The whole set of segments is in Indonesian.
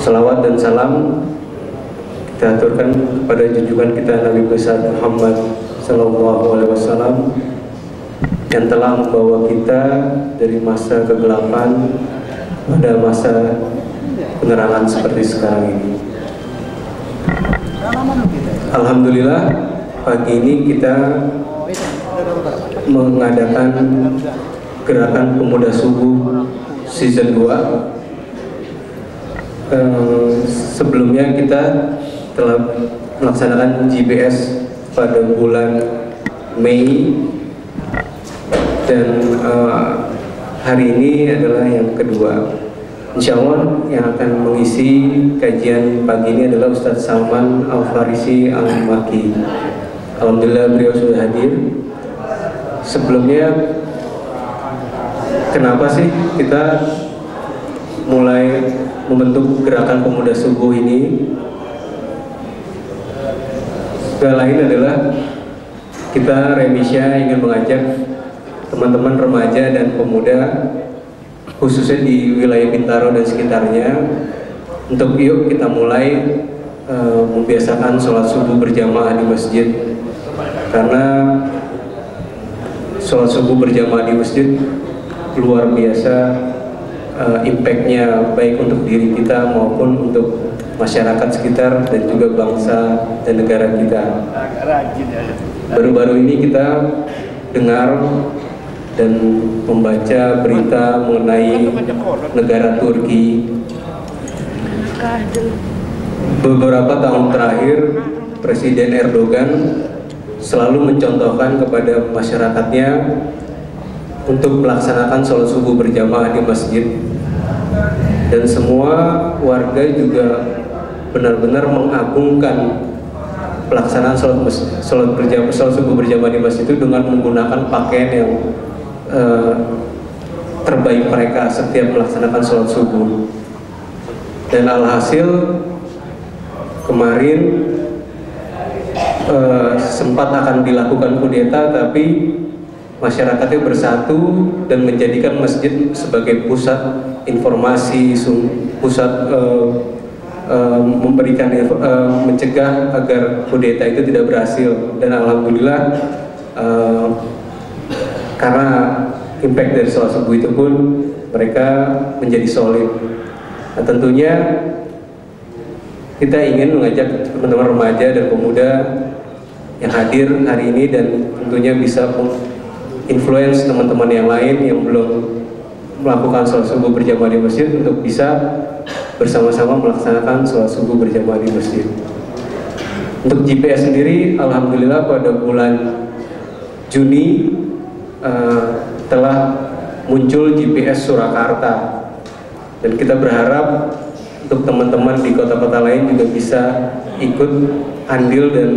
Salawat dan salam kita aturkan kepada junjungan kita Nabi besar Muhammad Sallallahu Alaihi Wasallam yang telah membawa kita dari masa kegelapan pada masa penerangan seperti sekarang ini. Alhamdulillah, pagi ini kita mengadakan gerakan pemuda subuh season 2. Sebelumnya kita telah melaksanakan GPS pada bulan Mei dan hari ini adalah yang kedua. Insya Allah yang akan mengisi kajian pagi ini adalah Ustadz Salman Al-Farisi Al-Maki. Alhamdulillah beliau sudah hadir. Sebelumnya, kenapa sih kita mulai membentuk gerakan pemuda subuh ini? Gak lain adalah kita Remisya ingin mengajak teman-teman remaja dan pemuda khususnya di wilayah Bintaro dan sekitarnya untuk yuk kita mulai membiasakan sholat subuh berjamaah di masjid, karena sholat subuh berjamaah di masjid luar biasa impact-nya, baik untuk diri kita maupun untuk masyarakat sekitar dan juga bangsa dan negara kita. Baru-baru ini kita dengar dan membaca berita mengenai negara Turki. Beberapa tahun terakhir Presiden Erdogan selalu mencontohkan kepada masyarakatnya untuk melaksanakan sholat subuh berjamaah di masjid, dan semua warga juga benar-benar mengagungkan pelaksanaan sholat subuh berjamaah di masjid itu dengan menggunakan pakaian yang terbaik mereka setiap melaksanakan sholat subuh. Dan alhasil kemarin sempat akan dilakukan kudeta, tapi masyarakatnya bersatu dan menjadikan masjid sebagai pusat informasi, pusat mencegah agar kudeta itu tidak berhasil. Dan alhamdulillah karena impact dari sholat subuh itu pun mereka menjadi solid. Nah, tentunya kita ingin mengajak teman-teman remaja dan pemuda yang hadir hari ini dan tentunya bisa influence teman-teman yang lain yang belum melakukan sholat subuh berjamaah di masjid untuk bisa bersama-sama melaksanakan sholat subuh berjamaah di masjid. Untuk GPS sendiri, alhamdulillah pada bulan Juni telah muncul GPS Surakarta, dan kita berharap untuk teman-teman di kota-kota lain juga bisa ikut andil dan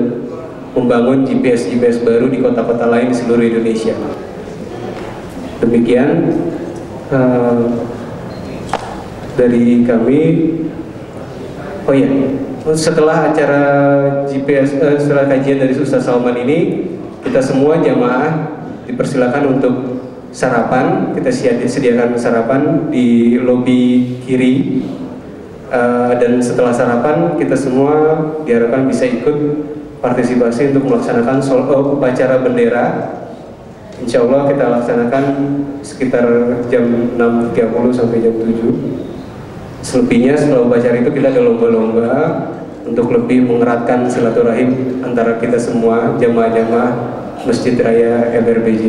membangun GPS baru di kota-kota lain di seluruh Indonesia. Demikian dari kami. Oh ya, setelah acara GPS, setelah kajian dari Ustadz Salman ini, kita semua jamaah dipersilakan untuk sarapan. Kita sediakan sarapan di lobi kiri, dan setelah sarapan kita semua diharapkan bisa ikut partisipasi untuk melaksanakan upacara bendera. Insya Allah kita laksanakan sekitar jam 6.30 sampai jam 7. Selebihnya setelah upacara itu kita ada lomba-lomba untuk lebih mengeratkan silaturahim antara kita semua jamaah-jamaah Masjid Raya FRBJ.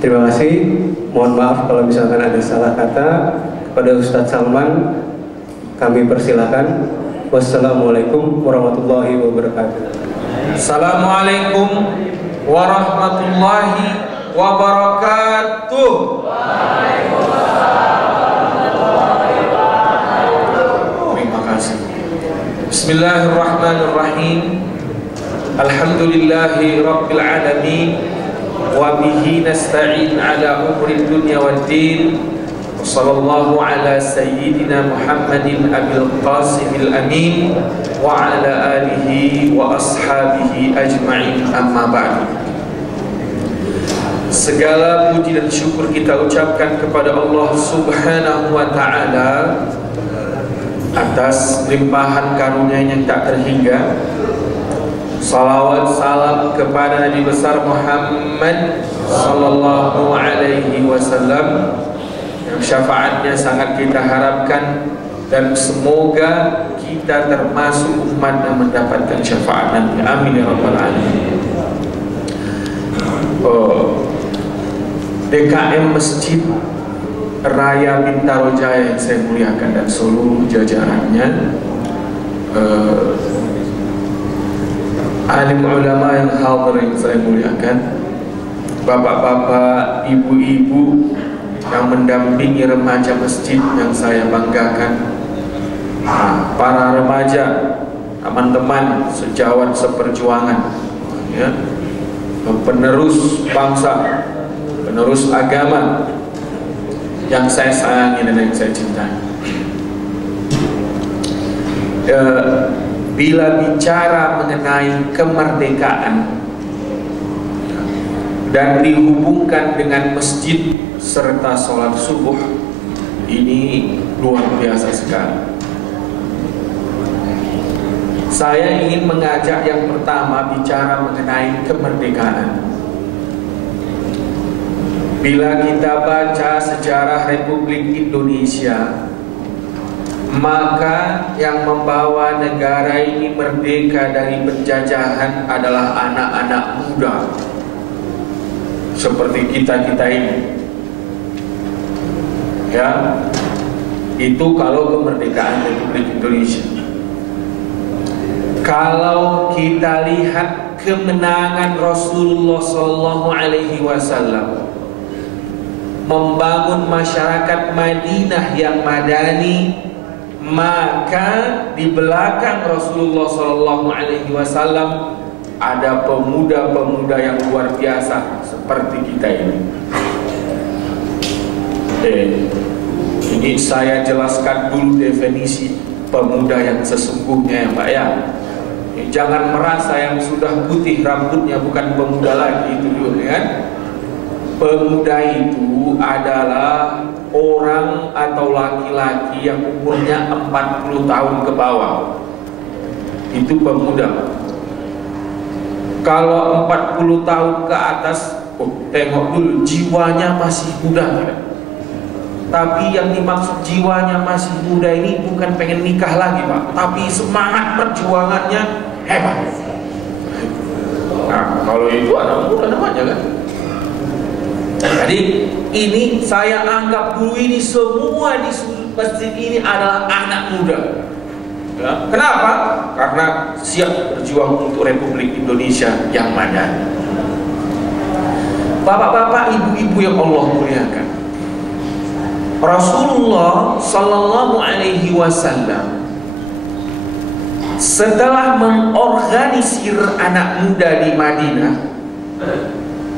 Terima kasih. Mohon maaf kalau misalkan ada salah kata. Kepada Ustadz Salman kami persilakan. Wassalamualaikum warahmatullahi wabarakatuh. Assalamualaikum warahmatullahi wabarakatuh. Terima kasih. Bismillahirrahmanirrahim. Alhamdulillahi rabbil alamin, wa bihi nasta'in ala umri dunya waddin. Sallallahu ala sayyidina Muhammadin abil qasimil amin wa ala alihi wa ashabihi ajma'in, amma ba'du. Segala puji dan syukur kita ucapkan kepada Allah Subhanahu wa ta'ala atas limpahan karunia yang tak terhingga. Salawat salam kepada Nabi besar Muhammad sallallahu alaihi wasallam yang syafaatnya sangat kita harapkan, dan semoga kita termasuk umat yang mendapatkan syafaat nanti. Amin ya rabbal alamin. DKM Masjid Raya Bintaro Jaya yang saya muliakan dan seluruh jajarannya, alim ulama yang hadir yang saya muliakan, bapak-bapak, ibu-ibu yang mendampingi remaja masjid yang saya banggakan, para remaja, teman-teman sejawat seperjuangan, ya, penerus bangsa, penerus agama yang saya sayangi dan yang saya cintai. Bila bicara mengenai kemerdekaan dan dihubungkan dengan masjid serta sholat subuh, ini luar biasa sekali. Saya ingin mengajak yang pertama bicara mengenai kemerdekaan. Bila kita baca sejarah Republik Indonesia, maka yang membawa negara ini merdeka dari penjajahan adalah anak-anak muda seperti kita-kita ini. Ya, itu kalau kemerdekaan Republik Indonesia. Kalau kita lihat kemenangan Rasulullah Sallallahu Alaihi Wasallam membangun masyarakat Madinah yang madani, maka di belakang Rasulullah Sallallahu Alaihi Wasallam ada pemuda-pemuda yang luar biasa seperti kita ini. Ini saya jelaskan dulu definisi pemuda yang sesungguhnya ya Pak ya. Jangan merasa yang sudah putih rambutnya bukan pemuda lagi, itu dulu ya. Pemuda itu adalah orang atau laki-laki yang umurnya 40 tahun ke bawah. Itu pemuda. Kalau 40 tahun ke atas, tengok dulu jiwanya masih muda. Tapi yang dimaksud jiwanya masih muda ini bukan pengen nikah lagi Pak, tapi semangat perjuangannya hebat. Nah, kalau itu anak muda namanya kan. Jadi ini saya anggap dulu ini semua di masjid ini adalah anak muda. Ya. Kenapa? Karena siap berjuang untuk Republik Indonesia yang madani. Bapak-bapak, ibu-ibu yang Allah muliakan, Rasulullah Sallallahu Alaihi Wasallam setelah mengorganisir anak muda di Madinah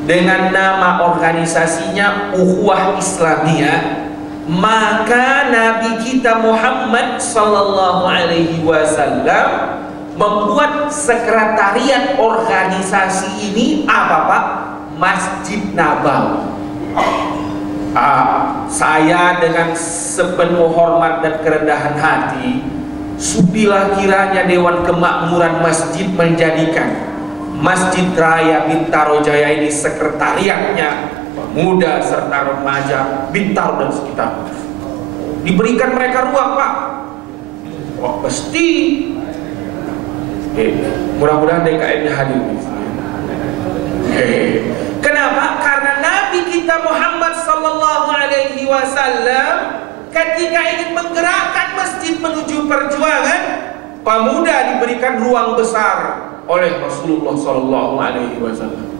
dengan nama organisasinya Ukhuwah Islamiyah, maka Nabi kita Muhammad Sallallahu Alaihi Wasallam membuat sekretariat organisasi ini apa Pak? Masjid Nabawi. Saya dengan sepenuh hormat dan kerendahan hati, sudilah kiranya Dewan Kemakmuran Masjid menjadikan Masjid Raya Bintaro Jaya ini sekretariatnya pemuda serta remaja Bintaro dan sekitar. Diberikan mereka ruang Pak. Oh, pasti. Mudah-mudahan DKM-nya hadir. Kenapa? Karena Nabi kita Muhammad Sallallahu Alaihi Wasallam ketika ingin menggerakkan masjid menuju perjuangan, pemuda diberikan ruang besar oleh Rasulullah Sallallahu Alaihi Wasallam.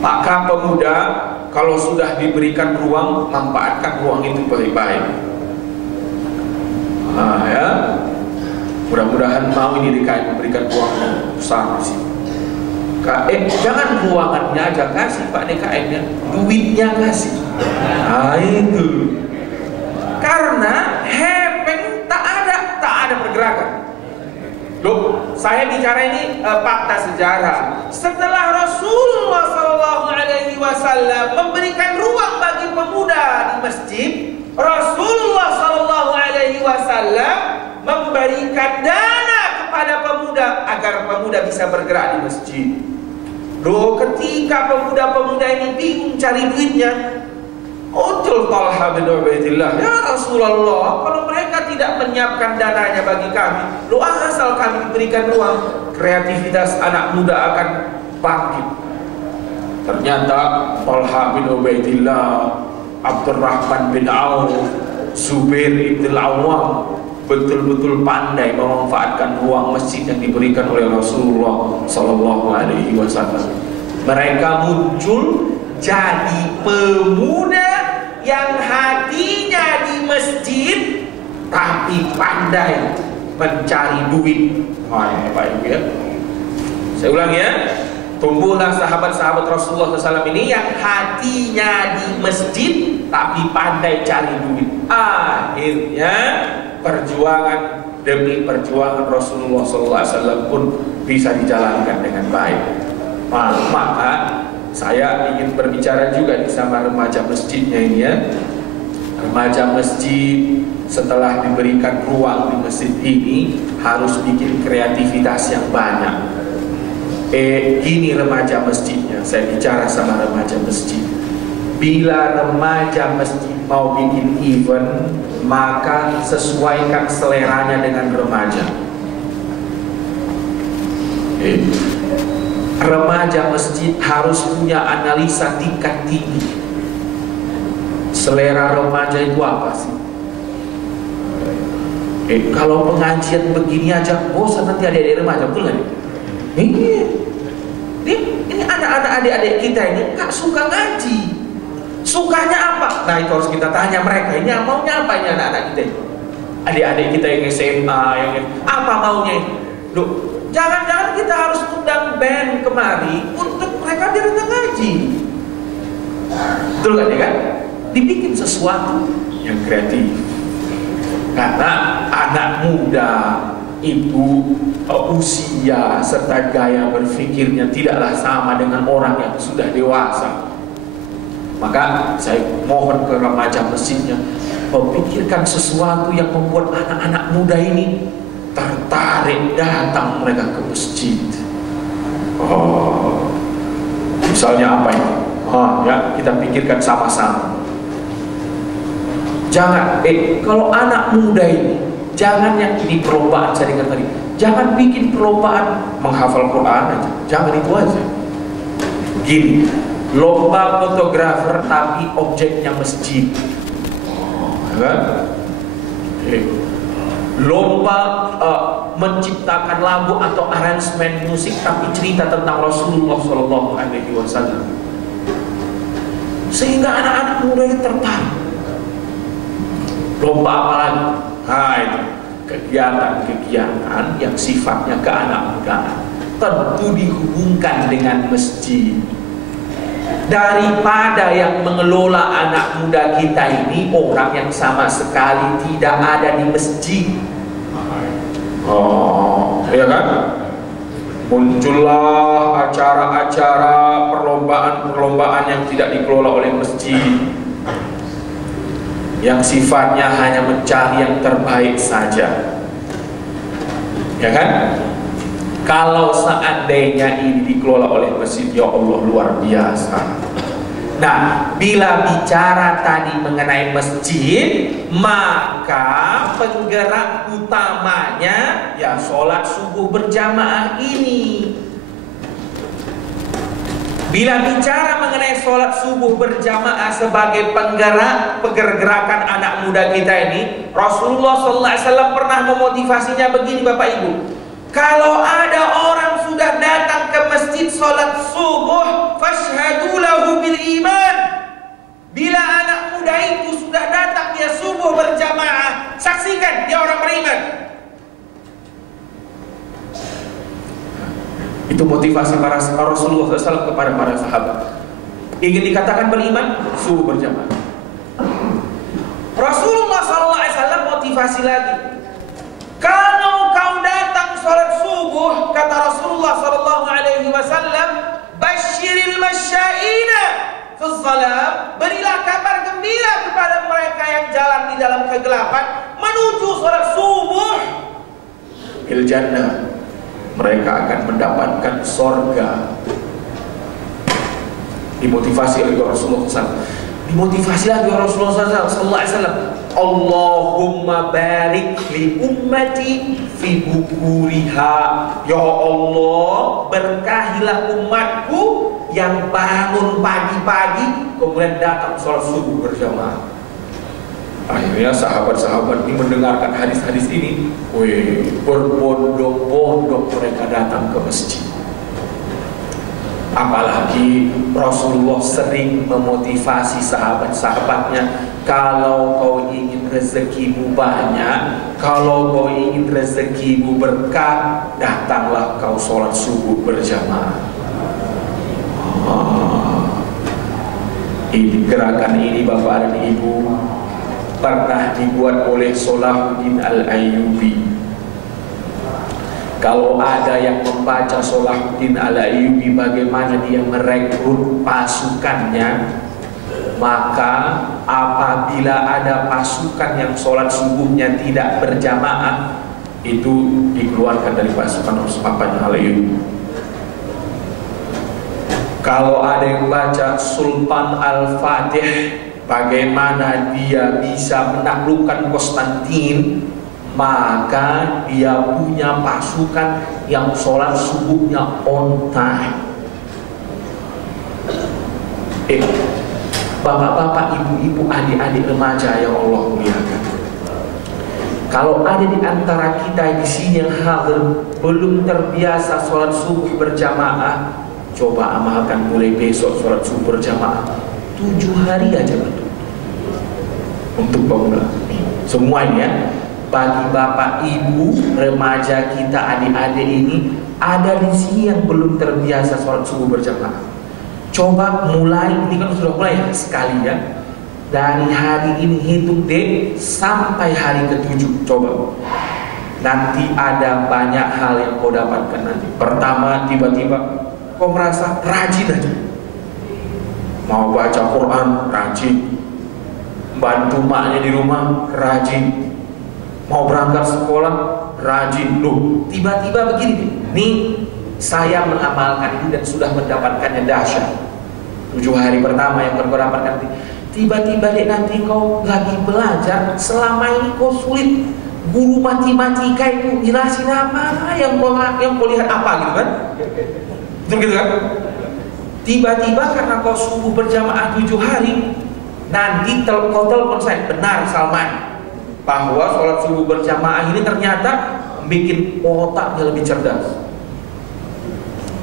Maka pemuda kalau sudah diberikan ruang, manfaatkan ruang itu baik-baik. Ya, mudah-mudahan mau ini memberikan ruang besar di sini. Jangan ruangannya aja kasih Pak DKM-nya, duitnya kasih. Nah itu. Karena hepeng tak ada pergerakan. Loh, saya bicara ini fakta sejarah. Setelah Rasulullah Sallallahu Alaihi Wasallam memberikan ruang bagi pemuda di masjid, Rasulullah Sallallahu Alaihi memberikan dana kepada pemuda agar pemuda bisa bergerak di masjid. Loh, ketika pemuda-pemuda ini bingung cari duitnya, utul Talha bin Ubaidillah, ya Rasulullah, kalau mereka tidak menyiapkan dananya bagi kami, loh asal kami diberikan ruang, kreativitas anak muda akan bangkit. Ternyata Talha bin Ubaidillah, Abdurrahman bin Auf, Zubair ibn al-Awwam betul-betul pandai memanfaatkan ruang masjid yang diberikan oleh Rasulullah Sallallahu Alaihi Wasallam. Mereka muncul jadi pemuda yang hatinya di masjid tapi pandai mencari duit. Bapak Ibu ya. Saya ulangi ya. Tumbuhlah sahabat-sahabat Rasulullah SAW ini yang hatinya di masjid tapi pandai cari duit. Akhirnya perjuangan demi perjuangan Rasulullah SAW pun bisa dijalankan dengan baik. Maka saya ingin berbicara juga nih sama remaja masjidnya ini ya. Remaja masjid setelah diberikan ruang di masjid ini harus bikin kreativitas yang banyak. Gini remaja masjidnya, saya bicara sama remaja masjid. Bila remaja masjid mau bikin event, maka sesuaikan seleranya dengan remaja. Remaja masjid harus punya analisa tingkat tinggi. Selera remaja itu apa sih? Kalau pengajian begini aja bosan nanti adik-adik remaja, betul nggak? Ini anak-anak adik-adik kita ini nggak suka ngaji. Sukanya apa? Nah itu harus kita tanya mereka. Ini maunya apa ini anak-anak kita ini? Adik-adik kita yang SMA, yang apa maunya? Loh, jangan-jangan kita harus undang band kemari untuk mereka biar datang ngaji. Betul kan ya kan? Dibikin sesuatu yang kreatif. Karena anak muda itu usia serta gaya berpikirnya tidaklah sama dengan orang yang sudah dewasa. Maka saya mohon ke remaja masjidnya, pikirkan sesuatu yang membuat anak-anak muda ini tertarik datang mereka ke masjid. Misalnya apa ini? Ya kita pikirkan sama-sama. Jangan, kalau anak muda ini jangan yang ini perlombaan saya dengar tadi. Jangan bikin perlombaan menghafal Quran aja. Jangan itu aja. Gini, lomba fotografer tapi objeknya masjid. Kan? Lomba menciptakan lagu atau aransemen musik tapi cerita tentang Rasulullah Sallallahu Alaihi Wasallam. Sehingga anak-anak muda itu tertarik. Lomba apa lagi? Nah itu kegiatan-kegiatan yang sifatnya keanak-mudaan tentu dihubungkan dengan masjid. Daripada yang mengelola anak muda kita ini orang yang sama sekali tidak ada di masjid. Ya kan? Muncullah acara-acara perlombaan-perlombaan yang tidak dikelola oleh masjid, yang sifatnya hanya mencari yang terbaik saja. Ya kan? Kalau seandainya ini dikelola oleh masjid, ya Allah luar biasa. Nah, bila bicara tadi mengenai masjid, maka penggerak utamanya ya sholat subuh berjamaah ini. Bila bicara mengenai sholat subuh berjamaah sebagai penggerak pergerakan anak muda kita ini, Rasulullah SAW pernah memotivasinya begini Bapak Ibu. Kalau ada orang sudah datang ke masjid sholat subuh, fashhadu lahu bil iman. Bila anak muda itu sudah datang dia subuh berjamaah, saksikan dia orang beriman. Itu motivasi para Rasulullah SAW kepada para sahabat. Ingin dikatakan beriman, subuh berjamaah. Rasulullah SAW motivasi lagi. Kalau kau datang sholat subuh, kata Rasulullah SAW, basyiril masyaina fi shalah, berilah kabar gembira kepada mereka yang jalan di dalam kegelapan menuju sholat subuh. fil jannah, mereka akan mendapatkan sorga. Dimotivasi oleh Rasulullah SAW. Dimotivasi lagi oleh Rasulullah SAW. Allahumma barik li ummati fi bukuriha. Ya Allah, berkahilah umatku yang bangun pagi-pagi kemudian datang sholat subuh berjamaah. Akhirnya sahabat-sahabat ini mendengarkan hadis-hadis ini, berbondong-bondong mereka datang ke masjid. Apalagi Rasulullah sering memotivasi sahabat-sahabatnya, kalau kau ingin rezekimu banyak, kalau kau ingin rezekimu berkah, datanglah kau sholat subuh berjamaah. Ini gerakan ini Bapak dan Ibu pernah dibuat oleh Salahuddin Al-Ayyubi. Kalau ada yang membaca Salahuddin Al-Ayyubi bagaimana dia merekrut pasukannya, maka apabila ada pasukan yang sholat subuhnya tidak berjamaah, itu dikeluarkan dari pasukan Salahuddin Al-Ayyubi. Kalau ada yang baca Sultan Al-Fatih, bagaimana dia bisa menaklukkan Konstantin, maka dia punya pasukan yang sholat subuhnya on time. Bapak-bapak, ibu-ibu, adik-adik remaja yang Allah muliakan, kalau ada di antara kita di sini yang hadir belum terbiasa sholat subuh berjamaah, coba amalkan mulai besok sholat subuh berjamaah 7 hari aja betul untuk pemula semuanya. Bagi bapak ibu remaja kita, adik-adik ini ada di sini yang belum terbiasa sholat subuh berjamaah, coba mulai, ini kan sudah mulai ya, sekali ya, dari hari ini hitung deh sampai hari ke-7. Coba nanti ada banyak hal yang kau dapatkan nanti. Pertama, tiba-tiba kau merasa rajin aja, mau baca Quran rajin, bantu maknya di rumah rajin, mau berangkat sekolah rajin. Loh, tiba-tiba begini nih, saya mengamalkan ini dan sudah mendapatkannya dahsyat. 7 hari pertama yang kau dapatkan, tiba-tiba deh nanti kau lagi belajar, selama ini kau sulit, guru matematika itu jelasin apa yang kau lihat apa gitu kan, betul gitu kan. Tiba-tiba karena kau subuh berjamaah 7 hari, nanti kau telepon saya, benar Salman, bahwa sholat subuh berjamaah ini ternyata bikin otaknya lebih cerdas.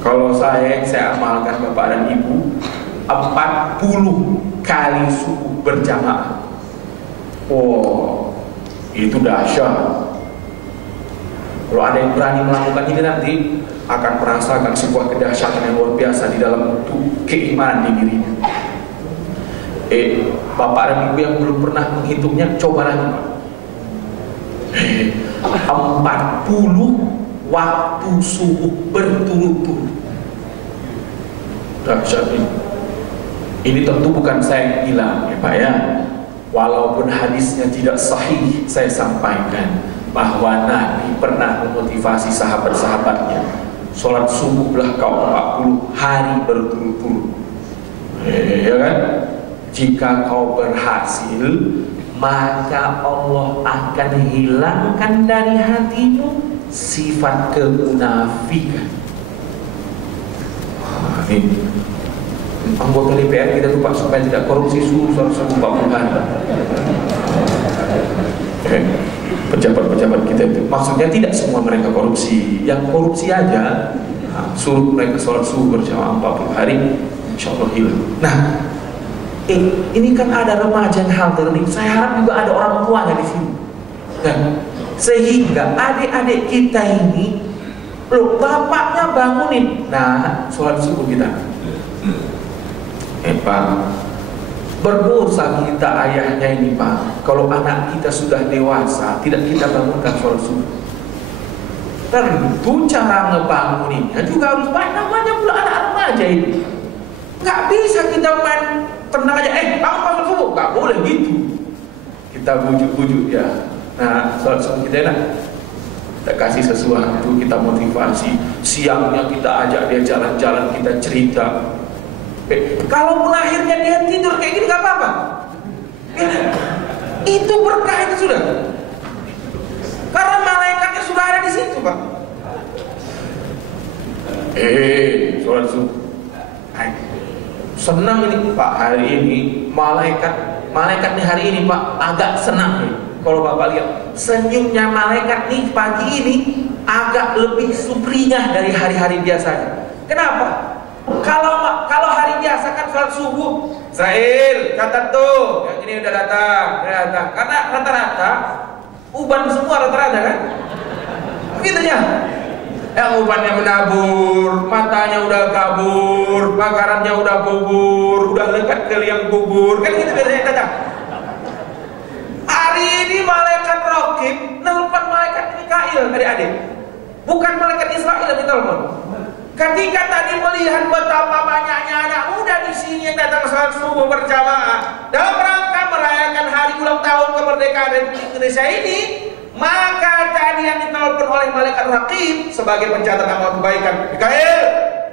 Kalau saya amalkan Bapak dan Ibu 40 kali subuh berjamaah. Oh, itu dahsyat. Kalau ada yang berani melakukan ini nanti akan merasakan sebuah kedahsyatan yang luar biasa di dalam keimanan di dirinya. Bapak dan Ibu yang belum pernah menghitungnya, coba lagi Pak. 40 waktu subuh berturut-turut. Dahsyat ini. Ini tentu bukan saya yang bilang ya Pak ya. Walaupun hadisnya tidak sahih, saya sampaikan bahwa Nabi pernah memotivasi sahabat-sahabatnya, sholat subuhlah kau 40 hari berturut-turut. Ya kan? Jika kau berhasil, maka Allah akan hilangkan dari hatimu sifat kemunafikan. Ini anggota DPR kita tuh Pak, supaya tidak korupsi suruh 140 hari. Pejabat-pejabat kita itu maksudnya tidak semua mereka korupsi, yang korupsi aja suruh mereka sholat subuh berjamaah 40 hari, insya Allah hilang. Nah, ini kan ada remaja yang hadir nih, saya harap juga ada orang tuanya di sini. Nah, sehingga adik-adik kita ini, loh bapaknya bangunin, nah sholat subuh kita. Pak, berdosa kita ayahnya ini Pak, kalau anak kita sudah dewasa tidak kita bangunkan sholat subuh. Tentu cara ngebanguninnya juga harus baik, namanya pula anak remaja ini. Nggak bisa kita main tenang aja, bangun sholat subuh, nggak boleh gitu. Kita bujuk-bujuk ya. Nah, sholat subuh kita enak. Kita kasih sesuatu, kita motivasi. Siangnya kita ajak dia jalan-jalan, kita cerita. Kalaupun akhirnya dia tidur kayak gini, gak apa-apa. Itu berkah itu sudah. Karena malaikatnya sudah ada di situ, Pak. Sholat subuh. Senang ini Pak, hari ini malaikat nih hari ini Pak agak senang nih. Kalau Bapak lihat senyumnya malaikat nih pagi ini agak lebih sumringah dari hari-hari biasanya. Kenapa? Kalau hari biasa kan sholat subuh, Israel catat tuh, yang ini udah datang. Karena rata-rata uban semua rata-rata kan, begitu ya. Yang ubannya menabur, matanya udah kabur, bakarannya udah bubur, udah lekat ke liang kubur, kan gitu biasanya datang. Hari ini malaikat Raqib nelpon malaikat Mikail adik-adik, bukan malaikat Israel yang ditelepon. Ketika tadi melihat betapa banyaknya anak muda di sini yang datang sholat subuh berjamaah dalam rangka merayakan hari ulang tahun kemerdekaan Republik Indonesia ini, maka tadi yang ditelepon oleh malaikat Raqib sebagai pencatat amal kebaikan, Mikail,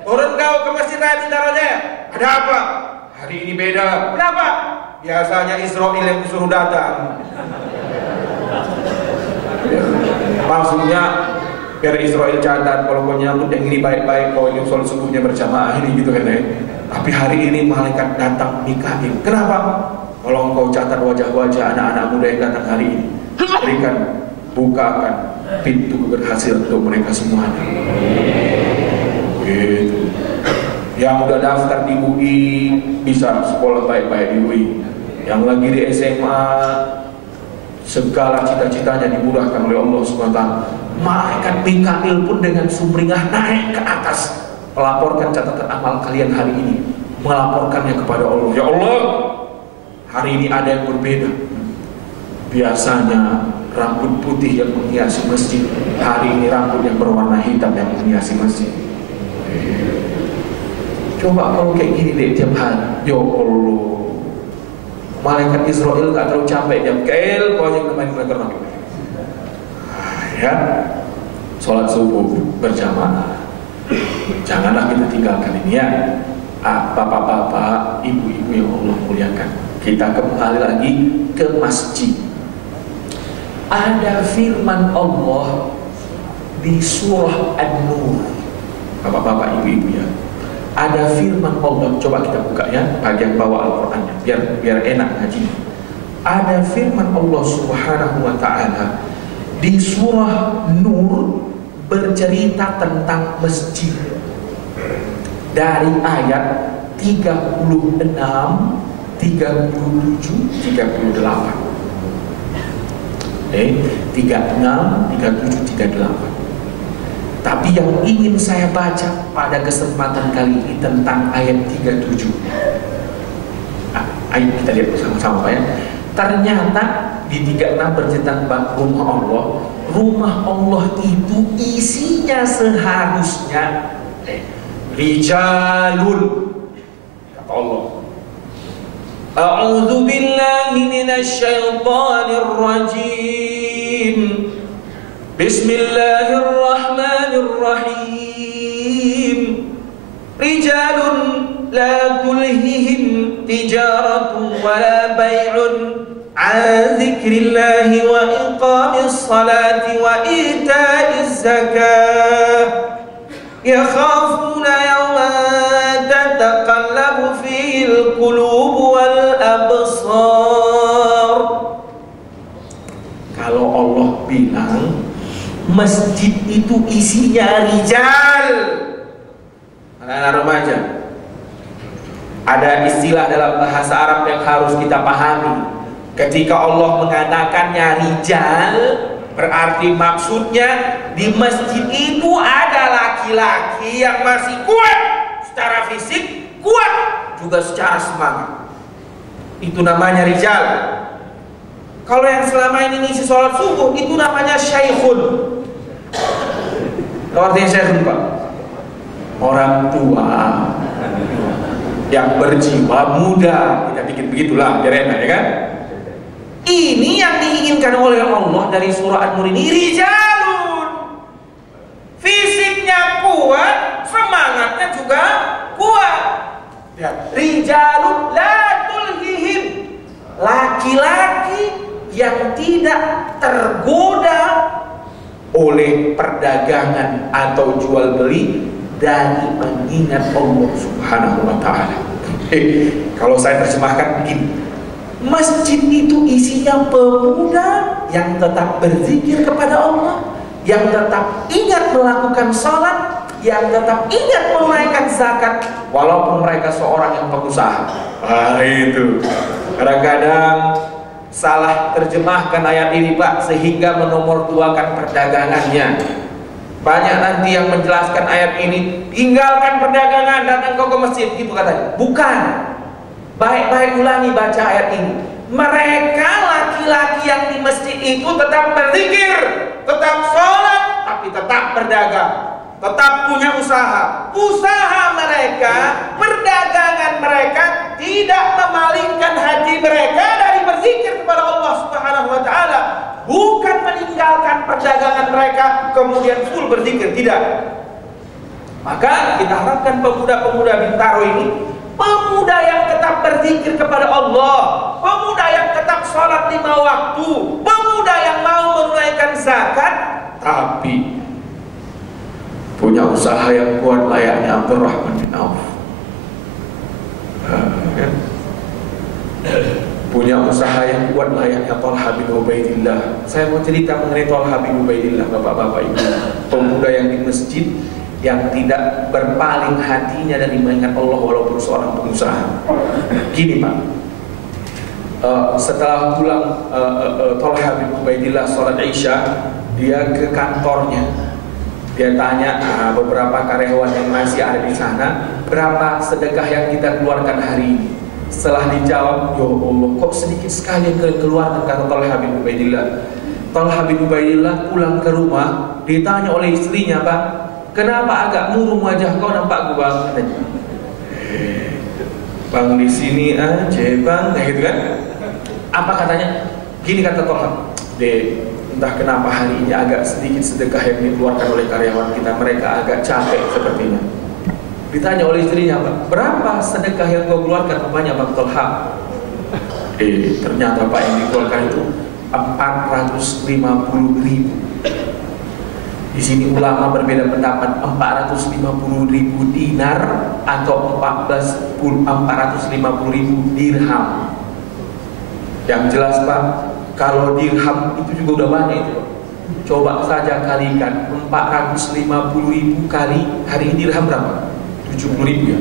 turun kau ke Masjid Raya Bintaro Jaya. Ada apa? Hari ini beda. Kenapa? Biasanya Israel yang disuruh datang. Maksudnya biar Israel catat kalau kau nyambut yang ini baik-baik, kau ini sholat subuhnya berjamaah ini gitu kan ya. Tapi hari ini malaikat datang Mikail. Kenapa? Kalau kau catat wajah-wajah anak-anak muda yang datang hari ini, berikan, bukakan pintu keberhasilan untuk mereka semuanya. Gitu. Yang udah daftar di UI bisa sekolah baik-baik di UI. Yang lagi di SMA segala cita-citanya dimudahkan oleh Allah SWT. Malaikat Mikail pun dengan sumringah naik ke atas, melaporkan catatan amal kalian hari ini, melaporkannya kepada Allah. Ya Allah, hari ini ada yang berbeda. Biasanya rambut putih yang menghiasi masjid, hari ini rambut yang berwarna hitam yang menghiasi masjid. Coba kalau kayak gini deh tiap hari. Ya Allah, malaikat Israel gak terlalu capek. Dia Mikail, kau yang nemenin mereka lagi. Ya, sholat subuh berjamaah. Janganlah kita tinggalkan ini ya. Bapak-bapak, ibu-ibu yang Allah muliakan. Kita kembali lagi ke masjid. Ada firman Allah di surah An-Nur. Bapak-bapak, ibu-ibu ya. Ada firman Allah, coba kita buka ya bagian bawah Al-Qur'annya biar enak ngaji. Ada firman Allah Subhanahu wa taala di surah Nur bercerita tentang masjid dari ayat 36, 37, 38. 36, 37, 38. Tapi yang ingin saya baca pada kesempatan kali ini tentang ayat 37. Ayo kita lihat bersama-sama ya. Ternyata di 36 bercerita tentang rumah Allah. Rumah Allah itu isinya seharusnya rijalun, kata Allah. A'udzu billahi minasy syaithanir rajim. Bismillahirrahmanirrahim. Rijalun la tulhihim tijaratun wala bai'un an dzikrillahi wa iqamis salati wa ita'iz zakah yakhafuna yawman tataqallabu fihi al-qulub wal absar. Kalau Allah bilang masjid itu isinya rijal, anak-anak remaja, ada istilah dalam bahasa Arab yang harus kita pahami. Ketika Allah mengatakannya rijal, berarti maksudnya di masjid itu ada laki-laki yang masih kuat secara fisik, kuat juga secara semangat. Itu namanya rijal. Kalau yang selama ini ngisi sholat subuh itu namanya syaikhun. Artinya syaikhun Pak, orang tua yang berjiwa muda. Kita bikin begitulah biar enak ya kan. Ini yang diinginkan oleh Allah dari surah An-Nur ini, rijalun. kuat, semangatnya juga kuat. Rijalun la tulhihim, laki-laki yang tidak tergoda oleh perdagangan atau jual beli dari mengingat Allah Subhanahu wa ta'ala. Kalau saya terjemahkan begini, masjid itu isinya pemuda yang tetap berzikir kepada Allah, yang tetap ingat melakukan salat, yang tetap ingat menunaikan zakat, walaupun mereka seorang yang pengusaha. Itu kadang-kadang salah terjemahkan ayat ini, Pak, sehingga menomorduakan perdagangannya. Banyak nanti yang menjelaskan ayat ini, tinggalkan perdagangan, datang kau ke masjid, gitu katanya. Bukan. Baik-baik ulangi baca ayat ini. Mereka laki-laki yang di masjid itu tetap berzikir, tetap sholat, tapi tetap berdagang, tetap punya usaha. Usaha mereka, perdagangan mereka tidak memalingkan hati mereka dari berzikir kepada Allah Subhanahu wa ta'ala. Bukan meninggalkan perdagangan mereka kemudian full berzikir, tidak. Maka kita harapkan pemuda-pemuda Bintaro ini, pemuda yang tetap berzikir kepada Allah, pemuda yang tetap sholat 5 waktu, pemuda yang mau menunaikan zakat, tapi punya usaha yang kuat layaknya Abdurrahman bin Auf. Punya usaha yang kuat layaknya Talha bin Ubaidillah. Saya mau cerita mengenai Talha bin Ubaidillah, bapak-bapak ibu, pemuda yang di masjid yang tidak berpaling hatinya dari mengingat Allah walaupun seorang pengusaha. Gini Pak, setelah pulang Talha bin Ubaidillah sholat Isya, dia ke kantornya. Dia tanya beberapa karyawan yang masih ada di sana, berapa sedekah yang kita keluarkan hari ini? Setelah dijawab, ya Allah, kok sedikit sekali yang kalian keluarkan, kata Talha bin Ubaidillah. Talha bin Ubaidillah pulang ke rumah, ditanya oleh istrinya, Pak, kenapa agak murung wajah kau, nampak gue, Bang? Bang di sini aja, Bang, kayak gitu kan? Apa katanya? Gini kata Talha, Dek, entah kenapa hari ini agak sedikit sedekah yang dikeluarkan oleh karyawan kita, mereka agak capek sepertinya. Ditanya oleh istrinya, Pak, berapa sedekah yang kau keluarkan? Banyak, Bang Talha. Ternyata Pak yang dikeluarkan itu 450.000. Di sini ulama berbeda pendapat, 450.000 dinar atau 450.000 dirham. Yang jelas Pak, kalau dirham itu juga udah banyak itu. Coba saja kalikan 450.000 kali hari ini dirham berapa? 70.000 ya.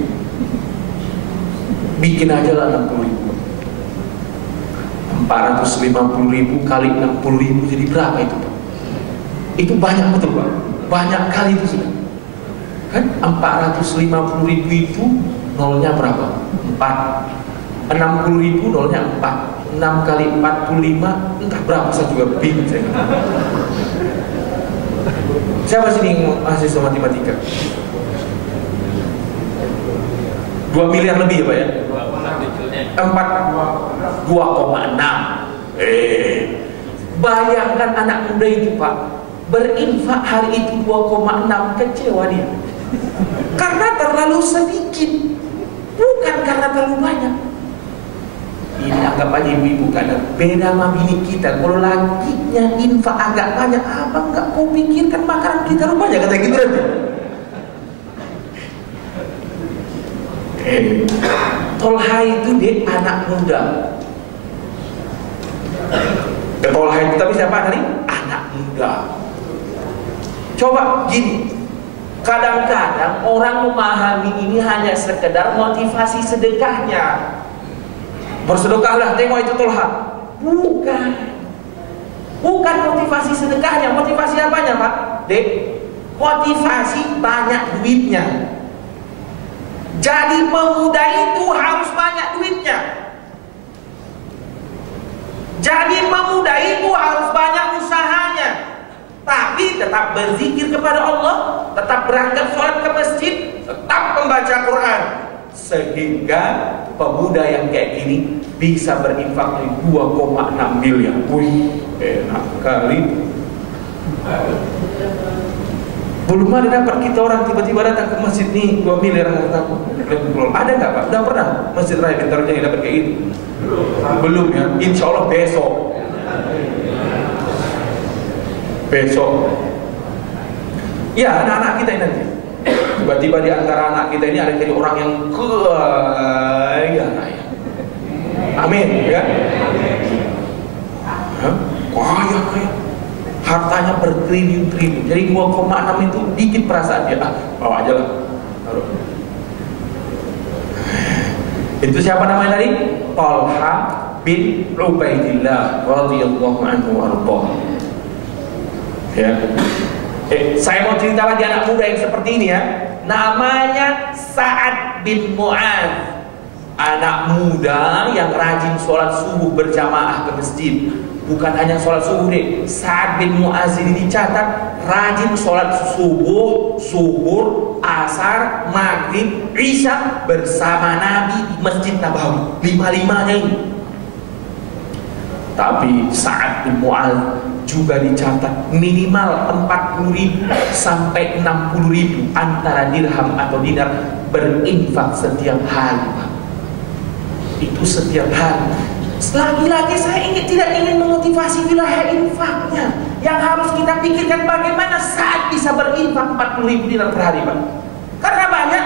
Bikin aja lah 60.000. 450.000 kali 60.000 jadi berapa itu Pak? Itu banyak betul Pak. Banyak kali itu sudah. Kan 450.000 itu nolnya berapa? 4. 60.000 nolnya 4. 6 kali 45 entah berapa, saya juga bingung saya. Siapa sini mahasiswa matematika? 2 miliar lebih ya Pak ya? 2,6. Bayangkan anak muda itu Pak, berinfak hari itu 2,6, kecewa dia. Karena terlalu sedikit, bukan karena terlalu banyak. Ini anggap aja ibu-ibu kadang beda sama bini kita. Kalau lakinya infak agak banyak, abang nggak mau pikirkan makanan kita terlalu banyak, kata gitu nanti. Talha itu dia anak muda. Talha itu tapi siapa tadi? Anak muda. Coba gini, kadang-kadang orang memahami ini hanya sekedar motivasi sedekahnya. Bersedekahlah, tengok itu Talha. Bukan motivasi sedekahnya. Motivasi apanya Pak? Dek, motivasi banyak duitnya. Jadi pemuda itu harus banyak duitnya. Jadi pemuda itu harus banyak usahanya. Tapi tetap berzikir kepada Allah, tetap berangkat sholat ke masjid, tetap membaca Quran. Sehingga pemuda yang kayak gini bisa berinfak 2,6 miliar. Wih, enak kali. Belum ada dapat kita orang tiba-tiba datang ke masjid nih 2 miliar hartaku. Ada nggak Pak? Udah pernah Masjid Raya Bintarnya yang dapat kayak gitu? Belum ya. Insya Allah besok. Besok. Ya anak-anak kita ini nanti. Tiba-tiba di antara anak kita ini ada jadi orang yang kaya raya. Amin ya. Kaya raya. Hartanya bertriliun-triliun. Jadi 2,6 itu dikit perasaan dia. Bawa aja lah. Taruh. Itu siapa namanya tadi? Talha bin Ubaidillah radhiyallahu anhu warḍah. Ya. Saya mau cerita lagi anak muda yang seperti ini ya. Namanya Sa'ad bin Mu'adz. Anak muda yang rajin sholat subuh berjamaah ke masjid. Bukan hanya sholat subuh deh. Sa'ad bin Mu'adz ini dicatat rajin sholat subuh, zuhur, asar, maghrib, isya bersama Nabi di Masjid Nabawi. 5-5-nya ini. Tapi Sa'ad bin Mu'adz juga dicatat minimal 40.000 sampai 60.000 antara dirham atau dinar berinfak setiap hari, Pak. Itu setiap hari. Lagi-lagi saya tidak ingin memotivasi wilayah infaknya. Yang harus kita pikirkan bagaimana saat bisa berinfak 40.000 dinar per hari, Pak. Karena banyak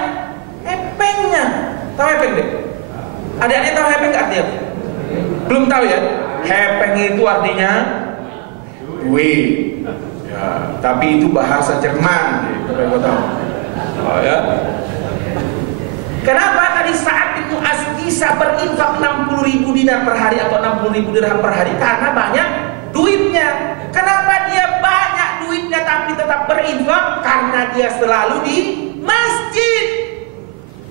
hepengnya. Tahu hepeng deh? Adik-adik tahu hepeng nggak artinya? Belum tahu ya? Hepeng itu artinya duit. Ya, tapi itu bahasa Jerman. Kau tahu? Oh ya. Kenapa tadi Sa'ad bin Mu'adz bisa berinfak 60.000 dinar per hari atau 60.000 dirham per hari? Karena banyak duitnya. Kenapa dia banyak duitnya tapi tetap berinfak? Karena dia selalu di masjid.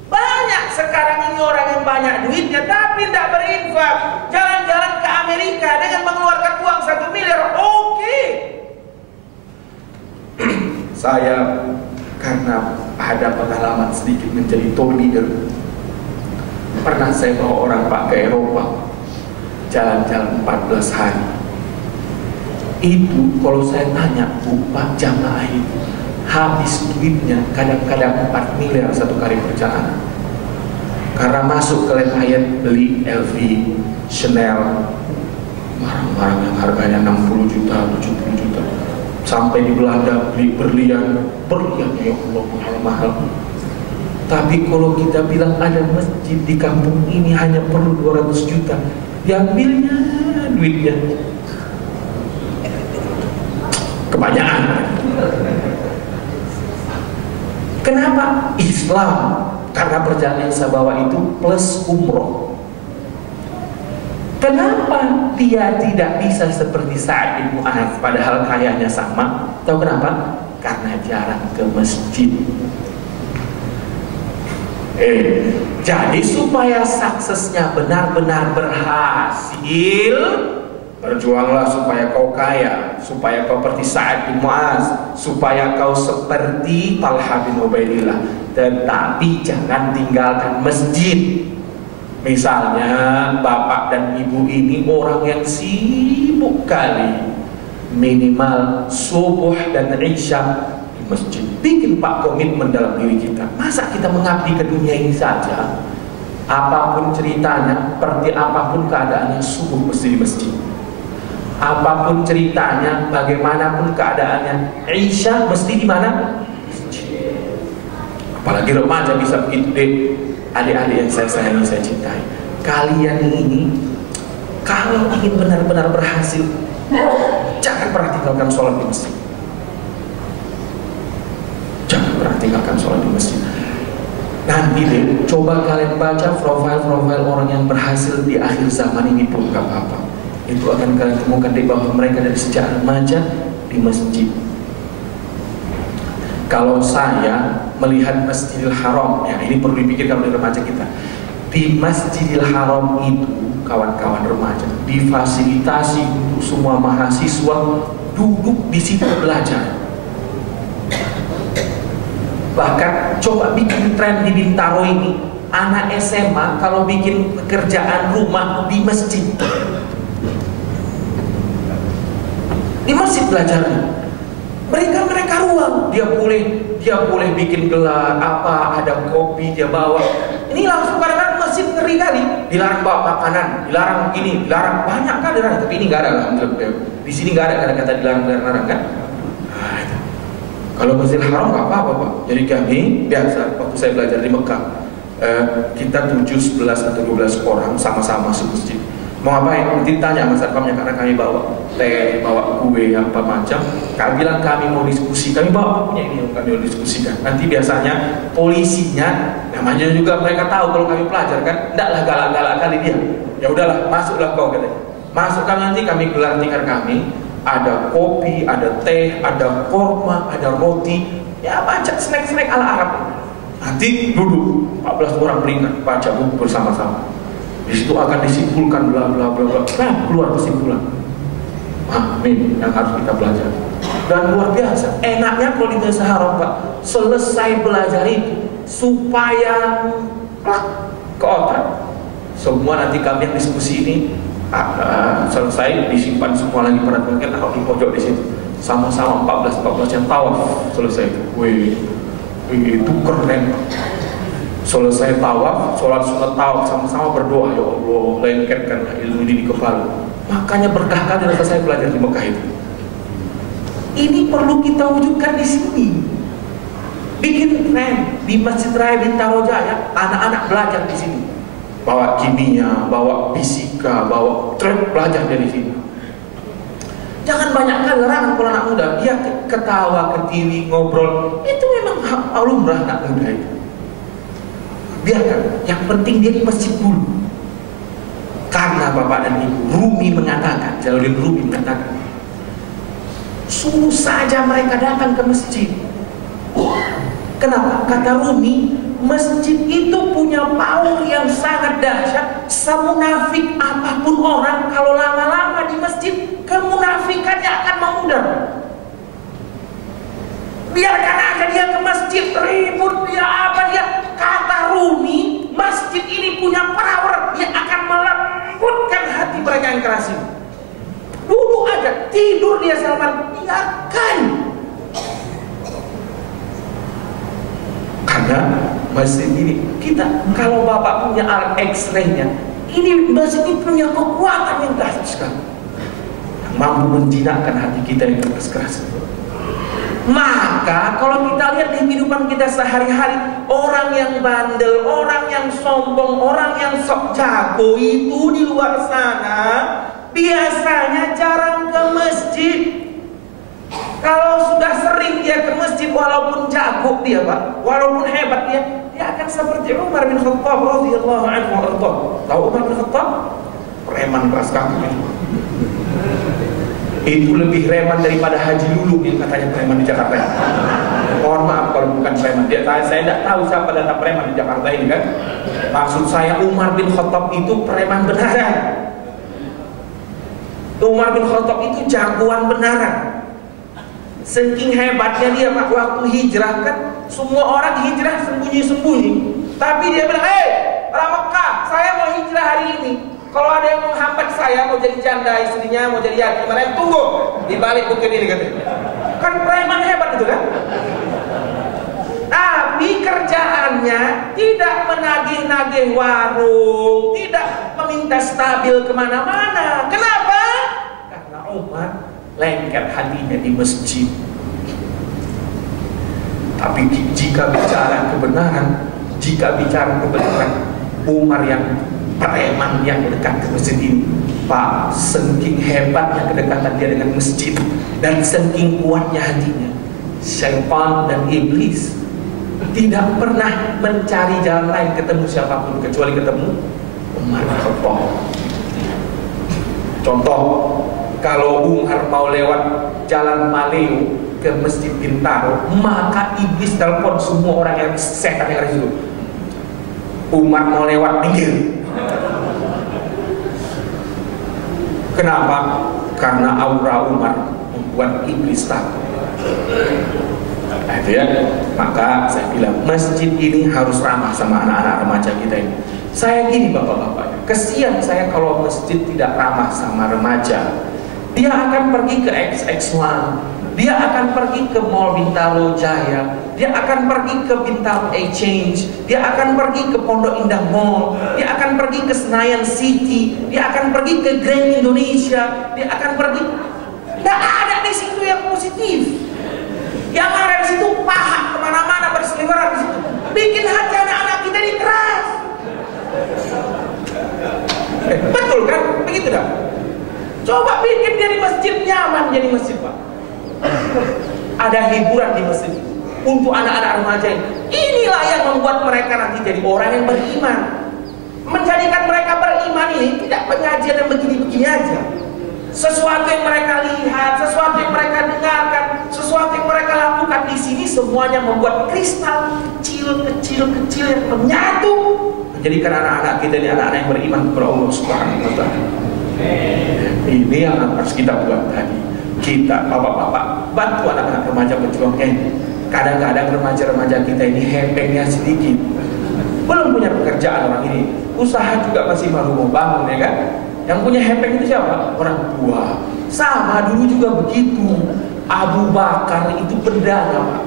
Banyak sekarang ini orang yang banyak duitnya tapi tidak berinfak. Jalan-jalan ke Amerika dengan mengeluarkan uang 1 miliar, oke. Saya karena ada pengalaman sedikit menjadi tour leader. Pernah saya bawa orang Pak ke Eropa, jalan-jalan 14 hari. Itu kalau saya tanya, Bu, Pak jamaah itu habis duitnya kadang-kadang 4 miliar satu kali perjalanan. Karena masuk ke Lemhayan beli LV, Chanel, barang-barang yang harganya 60 juta, 70 juta. Sampai di Belanda beli berlian ya Allah, mahal-mahal. Tapi kalau kita bilang ada masjid di kampung ini hanya perlu 200 juta, diambilnya duitnya kebanyakan. Kenapa? Islam. Karena perjalanan yang saya bawa itu plus umroh. Kenapa dia tidak bisa seperti Sa'ad bin Mu'adz padahal kayanya sama? Tahu kenapa? Karena jarang ke masjid. Jadi supaya suksesnya benar-benar berhasil, berjuanglah supaya kau kaya, supaya kau seperti Sa'ad bin Mu'adz, supaya kau seperti Talha bin Ubaidillah. Tetapi jangan tinggalkan masjid. Misalnya bapak dan ibu ini orang yang sibuk kali, minimal subuh dan isya di masjid. Bikin Pak komitmen dalam diri kita. Masa kita mengabdi ke dunia ini saja? Apapun ceritanya, seperti apapun keadaannya, subuh mesti di masjid. Apapun ceritanya, bagaimanapun keadaannya, isya mesti di mana? Masjid. Apalagi remaja bisa begitu deh. Adik-adik yang saya sayangi, saya cintai, kalian ini kalau ingin benar-benar berhasil, jangan pernah tinggalkan sholat di masjid. Jangan pernah tinggalkan sholat di masjid. Nanti deh, coba kalian baca profil-profil orang yang berhasil di akhir zaman ini pun gak apa-apa. Itu akan kalian temukan di bahwa mereka dari sejak remaja di masjid. Kalau saya melihat Masjidil Haram, ya ini perlu dipikirkan oleh remaja kita. Di Masjidil Haram itu, kawan-kawan remaja, difasilitasi untuk semua mahasiswa duduk di situ belajar. Bahkan coba bikin tren di Bintaro ini, anak SMA kalau bikin pekerjaan rumah di masjid. Di masjid belajarnya. berikan mereka ruang. Dia boleh bikin gelar apa, ada kopi dia bawa. Ini langsung kadang-kadang masjid ngeri kali, dilarang bawa makanan, dilarang ini, dilarang banyak kan dilarang. Tapi ini nggak ada lah, di sini nggak ada kata-kata dilarang kan. Nah, itu. Kalau Masjidil Haram nggak apa-apa Pak. Jadi kami biasa waktu saya belajar di Mekah, kita 7, 11 atau 12 orang sama-sama masuk masjid. Mau ngapain? Nanti tanya sama satpamnya, karena kami bawa teh, bawa kue, apa macam. Kami bilang kami mau diskusi, kami bawa punya ini yang kami mau diskusikan. Nanti biasanya polisinya, namanya juga mereka tahu kalau kami pelajar kan, tidaklah galak-galak kali dia. Ya udahlah, masuklah kau katanya. Masuk kami nanti kami gelar tikar kami, ada kopi, ada teh, ada korma, ada roti, ya macam snack-snack ala Arab. Nanti duduk 14 orang peringkat baca buku bersama-sama. Di situ akan disimpulkan bla bla bla bla. Nah, keluar kesimpulan. Ini yang harus kita belajar. Dan luar biasa, enaknya kalau di Masjidil Haram Pak, selesai belajar itu supaya ke otak. Semua nanti kami yang diskusi ini selesai disimpan semua lagi pada mungkin di pojok di situ. Sama-sama 14 yang tawaf selesai. Wih, itu keren. Selesai tawaf, sholat sunat tawaf, sama-sama berdoa, ya Allah, lengketkanlah ilmu ini di kepala. Makanya berkah kali rasa saya belajar di Mekah itu. Ini perlu kita wujudkan di sini. Bikin tren di Masjid Raya Bintaro Jaya, anak-anak belajar di sini. Bawa kimia, bawa fisika, bawa tren belajar dari sini. Jangan banyak kali larangan kalau anak muda, dia ketawa, ketiwi, ngobrol, itu memang hak lumrah anak muda itu. Biarkan, yang penting dia di masjid dulu. Karena Bapak dan Ibu, Rumi mengatakan, Jalaluddin Rumi mengatakan, suruh saja mereka datang ke masjid. Kenapa? Kata Rumi, masjid itu punya power yang sangat dahsyat. Semunafik apapun orang, kalau lama-lama di masjid, kemunafikannya akan memudar. Biarkan aja dia ke masjid, ribut dia apa dia. Kata Rumi, masjid ini punya power yang akan melembutkan hati mereka yang keras ini. Duduk aja, tidur dia selama, biarkan. Karena masjid ini, kita kalau Bapak punya alat X-ray-nya, ini masjid ini punya kekuatan yang dahsyat sekali, yang mampu menjinakkan hati kita yang keras-keras. Maka kalau kita lihat di kehidupan kita sehari-hari, orang yang bandel, orang yang sombong, orang yang sok jago itu di luar sana biasanya jarang ke masjid. Kalau sudah sering dia ke masjid, walaupun jago dia Pak, walaupun hebat dia akan seperti Umar bin Khattab radhiyallahu anhu. Tahu Umar bin Khattab? Preman keras kaki. Itu lebih preman daripada Haji Lulung yang katanya preman di Jakarta. Mohon maaf kalau bukan preman. Saya tidak tahu siapa data preman di Jakarta ini kan. Maksud saya Umar bin Khattab itu preman benaran. Umar bin Khattab itu jagoan benaran. Saking hebatnya dia waktu hijrah kan, semua orang hijrah sembunyi-sembunyi. Tapi dia bilang, orang Mekah, saya mau hijrah hari ini. Kalau ada yang menghambat saya, mau jadi janda istrinya, mau jadi yatim, mana yang tunggu di balik bukit ini katanya. Kan preman hebat itu kan. Tapi kerjaannya tidak menagih-nagih warung, tidak meminta stabil kemana-mana. Kenapa? Karena Umar lengket hatinya di masjid. Tapi jika bicara kebenaran, Umar yang preman yang dekat ke masjid ini, Pak, saking hebatnya kedekatan dia dengan masjid dan saking kuatnya hatinya, syaitan dan iblis tidak pernah mencari jalan lain ketemu siapapun kecuali ketemu Umar bin Khattab. Contoh, kalau Umar mau lewat jalan Maleo ke Masjid Bintaro, maka iblis telepon semua orang yang setan yang ada di situ. Umar mau lewat, minggir. Kenapa? Karena aura Umar membuat iblis takut. Nah, itu ya. Maka saya bilang masjid ini harus ramah sama anak-anak remaja kita ini. Saya gini bapak-bapak, kesian saya kalau masjid tidak ramah sama remaja. Dia akan pergi ke XX1, Dia akan pergi ke Mall Bintaro Jaya, dia akan pergi ke Bintaro Exchange, dia akan pergi ke Pondok Indah Mall, dia akan pergi ke Senayan City, dia akan pergi ke Grand Indonesia, dia akan pergi. Tidak ada di situ yang positif. Yang ada di situ paha kemana-mana berseliweran di situ, bikin hati anak-anak kita ini keras. Betul kan? Begitu dah. Coba bikin dia di masjid nyaman, jadi masjid, Pak. Ada hiburan di masjid untuk anak-anak remaja ini. Inilah yang membuat mereka nanti jadi orang yang beriman. Menjadikan mereka beriman ini tidak pengajian yang begini-begini aja. Sesuatu yang mereka lihat, sesuatu yang mereka dengarkan, sesuatu yang mereka lakukan di sini semuanya membuat kristal kecil yang menyatu, menjadikan anak-anak kita ini anak-anak yang beriman kepada Allah Subhanahu wa Ta'ala. Ini yang harus kita buat tadi. Kita, bapak-bapak, bantu anak-anak remaja berjuang ini. Kadang-kadang remaja-remaja kita ini hepengnya sedikit, belum punya pekerjaan orang ini, usaha juga masih baru mau bangun, ya kan? Yang punya hepeng itu siapa? Orang tua. Sama dulu juga begitu. Abu Bakar itu pendana, Pak.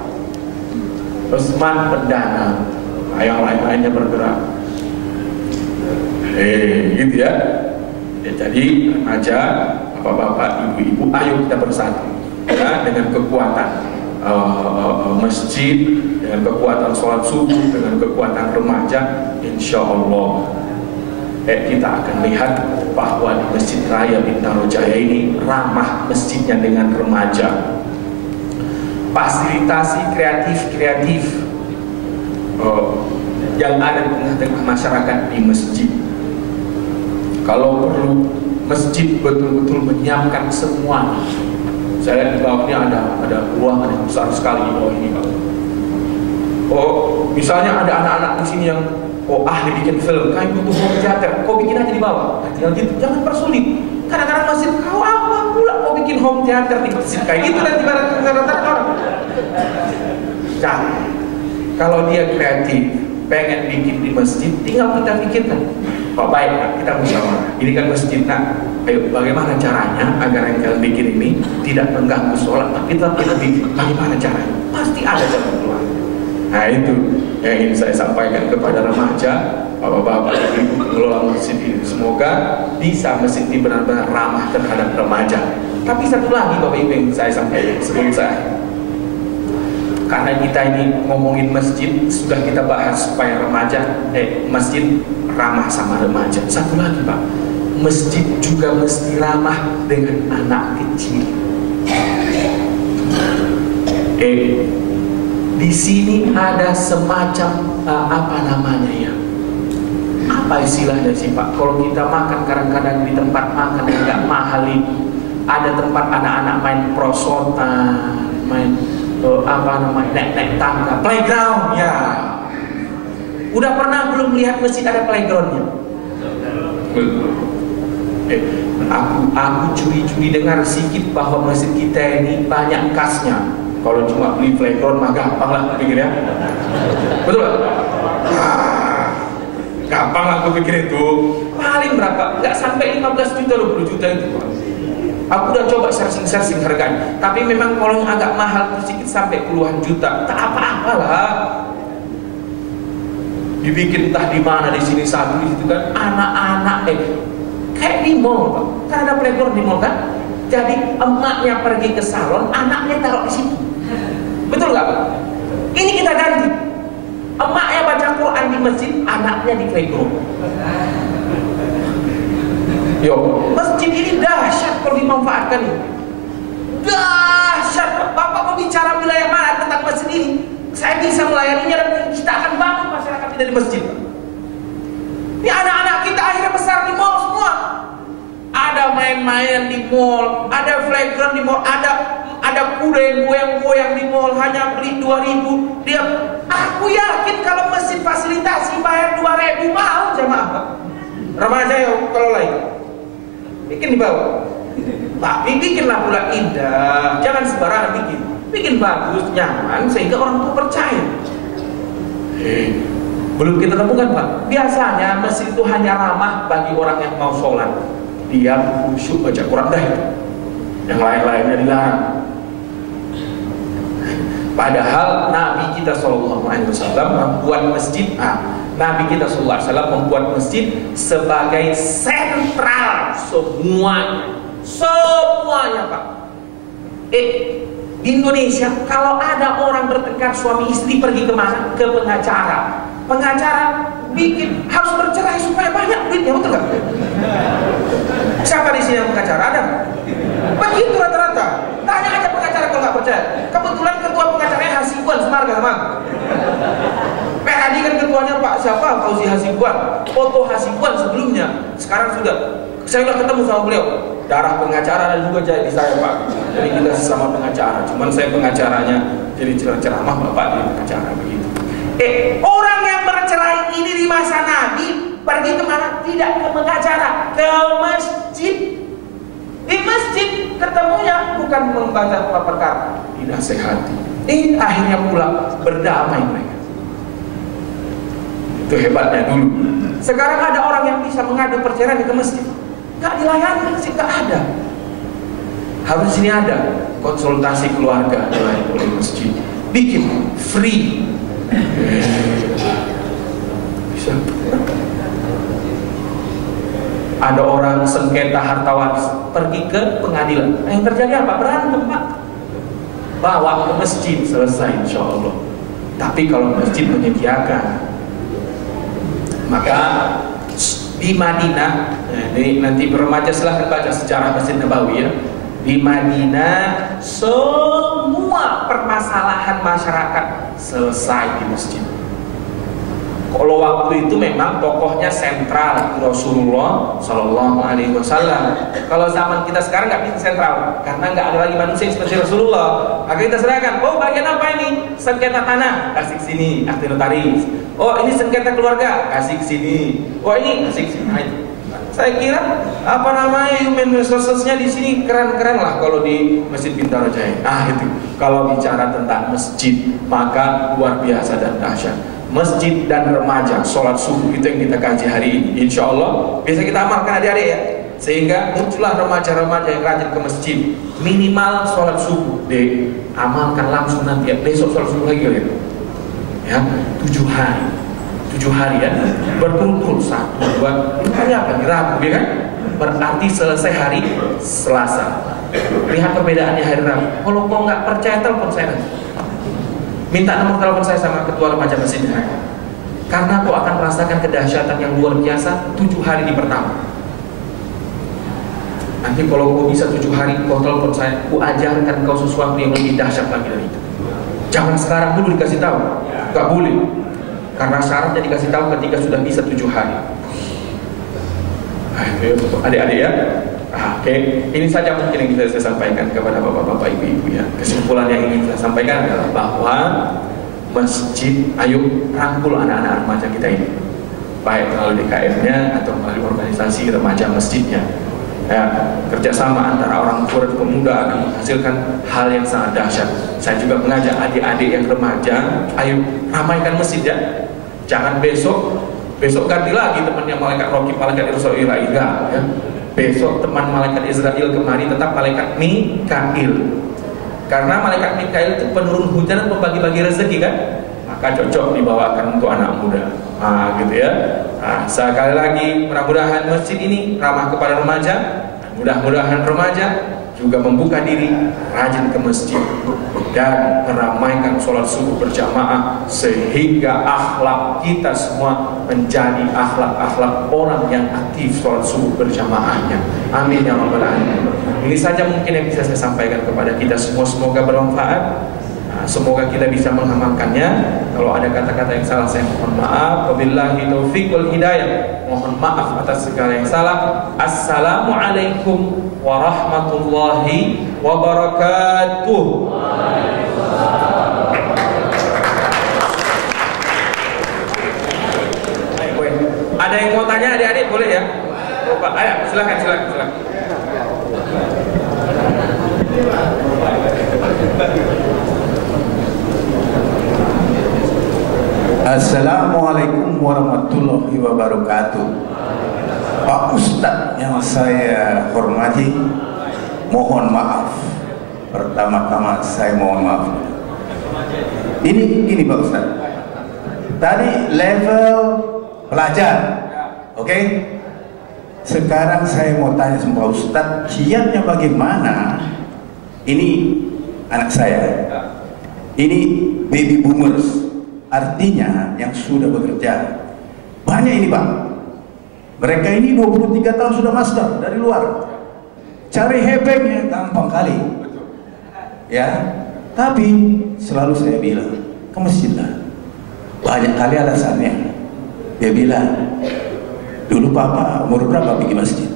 Utsman pendana. Yang lain-lainnya bergerak. Gitu ya. Jadi remaja, bapak-bapak, ibu-ibu, ayo kita bersatu ya, dengan kekuatan masjid, dengan kekuatan sholat subuh, dengan kekuatan remaja, insya Allah kita akan lihat bahwa di Masjid Raya Bintaro Jaya ini ramah masjidnya dengan remaja, fasilitasi kreatif yang ada di tengah-tengah masyarakat di masjid. Kalau perlu, masjid betul-betul menyiapkan semuanya. Saya lihat di bawahnya ada ruangan yang besar sekali di bawah ini, Pak. Oh, misalnya ada anak-anak di sini yang ahli bikin film, kayak butuh home theater, kau bikin aja di bawah. Tinggal gitu, jangan persulit. Kadang-kadang masjid, kau apa pula kau bikin home theater di masjid kayak gitu nanti rata-rata orang. Jangan. Kalau dia kreatif, pengen bikin di masjid, tinggal kita pikirkan. Pak baik, kita musyawarah. Ini kan masjid, nak. Ayo, bagaimana caranya agar yang kalian bikin ini tidak mengganggu sholat, tapi tetap kita bikin. Bagaimana caranya? Pasti ada jalan keluar. Nah itu yang ingin saya sampaikan kepada remaja, bapak-bapak, ibu pengelola masjid ini. Semoga bisa masjid ini benar-benar ramah terhadap remaja. Tapi satu lagi Bapak Ibu yang saya sampaikan sebelum saya. Karena kita ini ngomongin masjid, sudah kita bahas supaya masjid ramah sama remaja. Satu lagi Pak, masjid juga mesti ramah dengan anak kecil. Di sini ada semacam apa istilahnya sih Pak? Kalau kita makan kadang-kadang di tempat makan yang nggak mahal itu, ada tempat anak-anak main prosotan, main naik tangga, playground ya. Udah pernah belum lihat masjid ada playgroundnya? Aku curi-curi dengar sedikit bahwa masjid kita ini banyak kasnya. Kalau cuma beli playground mah gampang lah pikir ya. Betul gak? Gampang lah aku pikir itu. Paling berapa? Gak sampai 15 juta, 20 juta itu Pak. Aku udah coba searching harganya. Tapi memang kalau yang agak mahal sedikit sampai puluhan juta. Tak apa-apalah. Dibikin entah di mana, di sini satu, di situ kan. Anak-anak kayak di mall Pak. Kan ada playground di mall kan? Jadi emaknya pergi ke salon, anaknya taruh di situ. Betul nggak Pak? Ini kita ganti. Emaknya baca Quran di masjid, anaknya di playground. Yo, masjid ini dahsyat kalau dimanfaatkan ini. Dahsyat. Bapak mau bicara wilayah mana tentang masjid ini? Saya bisa melayaninya dan kita akan bangun masyarakat kita di masjid. Ini anak-anak kita akhirnya besar di mall semua. Ada main-main di mall, ada playground di mall, ada kuda yang goyang-goyang di mall, hanya beli 2.000. Aku yakin kalau masjid fasilitasi bayar 2.000 mau jamaah Pak. Remaja ya kalau lain bikin di bawah. Tapi bikinlah pula indah, jangan sembarangan bikin. Bikin bagus, nyaman sehingga orang tua percaya. Belum kita temukan Pak. Biasanya masjid itu hanya ramah bagi orang yang mau sholat. Dia khusyuk baca Quran dah itu. Yang lain-lainnya dilarang. Padahal Nabi kita SAW membuat masjid. Nabi kita SAW membuat masjid sebagai sentral semuanya Pak. Di Indonesia kalau ada orang bertengkar suami istri pergi kemana? Ke pengacara. Pengacara bikin harus bercerai supaya banyak duitnya, betul nggak? Siapa di sini yang pengacara? Ada? Begitu rata-rata. Tanya aja pengacara kalau nggak percaya. Kebetulan ketua pengacaranya Hasibuan Semarga sama. Tadi kan ketuanya Pak siapa? Fauzi Hasibuan. Foto Hasibuan sebelumnya. Sekarang saya sudah ketemu sama beliau. Darah pengacara dan juga jadi saya Pak. Jadi kita sesama pengacara. Cuman saya pengacaranya jadi ceramah Bapak di pengacara begitu. Orang yang bercerai ini di masa Nabi pergi kemana? Tidak ke pengacara, ke masjid. Di masjid ketemunya bukan membaca perkara, dinasehati. Akhirnya pula berdamai mereka. Itu hebatnya dulu. Sekarang ada orang yang bisa mengadu perceraian ke masjid, nggak dilayani masjid, nggak ada. Harus sini ada konsultasi keluarga dilayani oleh masjid, bikin free. Bisa. Ada orang sengketa harta waris pergi ke pengadilan. Yang terjadi apa? Berantem Pak. Bawa ke masjid, selesai insya Allah. Tapi kalau masjid menyediakan, maka di Madinah, nanti remaja silahkan baca sejarah Masjid Nabawi ya. Di Madinah semua permasalahan masyarakat selesai di masjid. Kalau waktu itu memang tokohnya sentral Rasulullah Shallallahu Alaihi Wasallam. Kalau zaman kita sekarang nggak bisa sentral karena nggak ada lagi manusia seperti Rasulullah. Maka kita serahkan. Oh bagian apa ini? Sengketa tanah, kasih sini, akte notaris. Oh ini sengketa keluarga, kasih sini. Oh ini kasih sini. Saya kira apa namanya human resources-nya di sini keren-keren lah kalau di Masjid Bintaro Jaya. Itu kalau bicara tentang masjid maka luar biasa dan dahsyat. Masjid dan remaja, sholat subuh itu yang kita kaji hari ini. Insya Allah bisa kita amalkan adik-adik ya. Sehingga muncullah remaja-remaja yang rajin ke masjid. Minimal sholat subuh amalkan langsung nanti ya. Besok sholat subuh lagi ya 7 hari. 7 hari ya, berturut-turut 1, 2, ini hari apa? Rabu ya kan? Berarti selesai hari Selasa. Lihat perbedaannya hari Rabu. Kalau kau nggak percaya telepon saya nanti. Minta nomor telepon saya sama ketua remaja masjid. Karena kau akan merasakan kedahsyatan yang luar biasa 7 hari di pertama. Nanti kalau kau bisa 7 hari kau telepon saya, kau ajarkan kau sesuatu yang lebih dahsyat lagi dari itu. Jangan sekarang dulu dikasih tahu, nggak boleh. Karena syaratnya dikasih tahu ketika sudah bisa 7 hari. Adik-adik ya. Oke. Ini saja mungkin yang bisa saya sampaikan kepada bapak-bapak, ibu-ibu ya. Kesimpulan yang ingin saya sampaikan adalah bahwa masjid, ayo rangkul anak-anak remaja kita ini, baik melalui DKM-nya atau melalui organisasi remaja masjidnya. Ya, kerjasama antara orang tua dan pemuda akan menghasilkan hal yang sangat dahsyat. Saya juga mengajak adik-adik yang remaja, ayo ramaikan masjid ya. Jangan besok ganti lagi temannya malaikat Raqib, malaikat Israil ya. Besok teman malaikat Israel kemari tetap malaikat Mikail. Karena malaikat Mikail itu penurun hujan dan pembagi-bagi rezeki kan. Maka cocok dibawakan untuk anak muda. Gitu ya. Sekali lagi mudah-mudahan masjid ini ramah kepada remaja. Mudah-mudahan remaja juga membuka diri rajin ke masjid dan meramaikan sholat subuh berjamaah sehingga akhlak kita semua menjadi akhlak-akhlak orang yang aktif sholat subuh berjamaahnya. Amin ya rabbal alamin. Ini saja mungkin yang bisa saya sampaikan kepada kita semua, semoga bermanfaat. Semoga kita bisa mengamalkannya. Kalau ada kata-kata yang salah saya mohon maaf. Wabillahi taufiq wal hidayah. Mohon maaf atas segala yang salah. Assalamualaikum warahmatullahi wabarakatuh. Ada yang mau tanya adik-adik boleh ya? Ayo silakan. Assalamualaikum warahmatullahi wabarakatuh. Pak Ustadz yang saya hormati, mohon maaf. Pertama-tama saya mohon maaf Ini Pak Ustaz. Tadi level pelajar, oke? Sekarang saya mau tanya sama Pak Ustaz, kiatnya bagaimana? Ini anak saya, ini baby boomers, artinya yang sudah bekerja. Banyak ini Pak. Mereka ini 23 tahun sudah master dari luar. Cari hebengnya gampang kali. Ya, tapi selalu saya bilang ke masjid lah. Banyak kali alasannya. Dia bilang, dulu Papa umur berapa pergi masjid?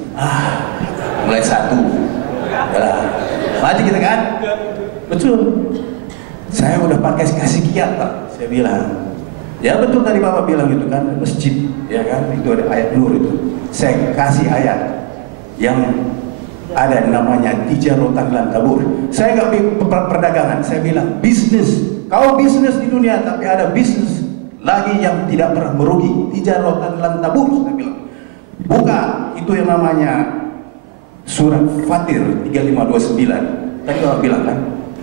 Mulai 1. Yalah, maju kita kan? Betul. Saya udah pakai kasih kiat Pak. Saya bilang, ya betul tadi Bapak bilang itu kan, masjid, ya kan? Itu ada ayat nur itu. Saya kasih ayat yang ada namanya tijaratan lan tabur. Saya nggak perdagangan, saya bilang bisnis. Kau bisnis di dunia, tapi ada bisnis lagi yang tidak pernah merugi. Tijaratan lan tabur, saya bilang. Buka itu yang namanya surat Fatir 3529. Tadi Bapak bilang kan,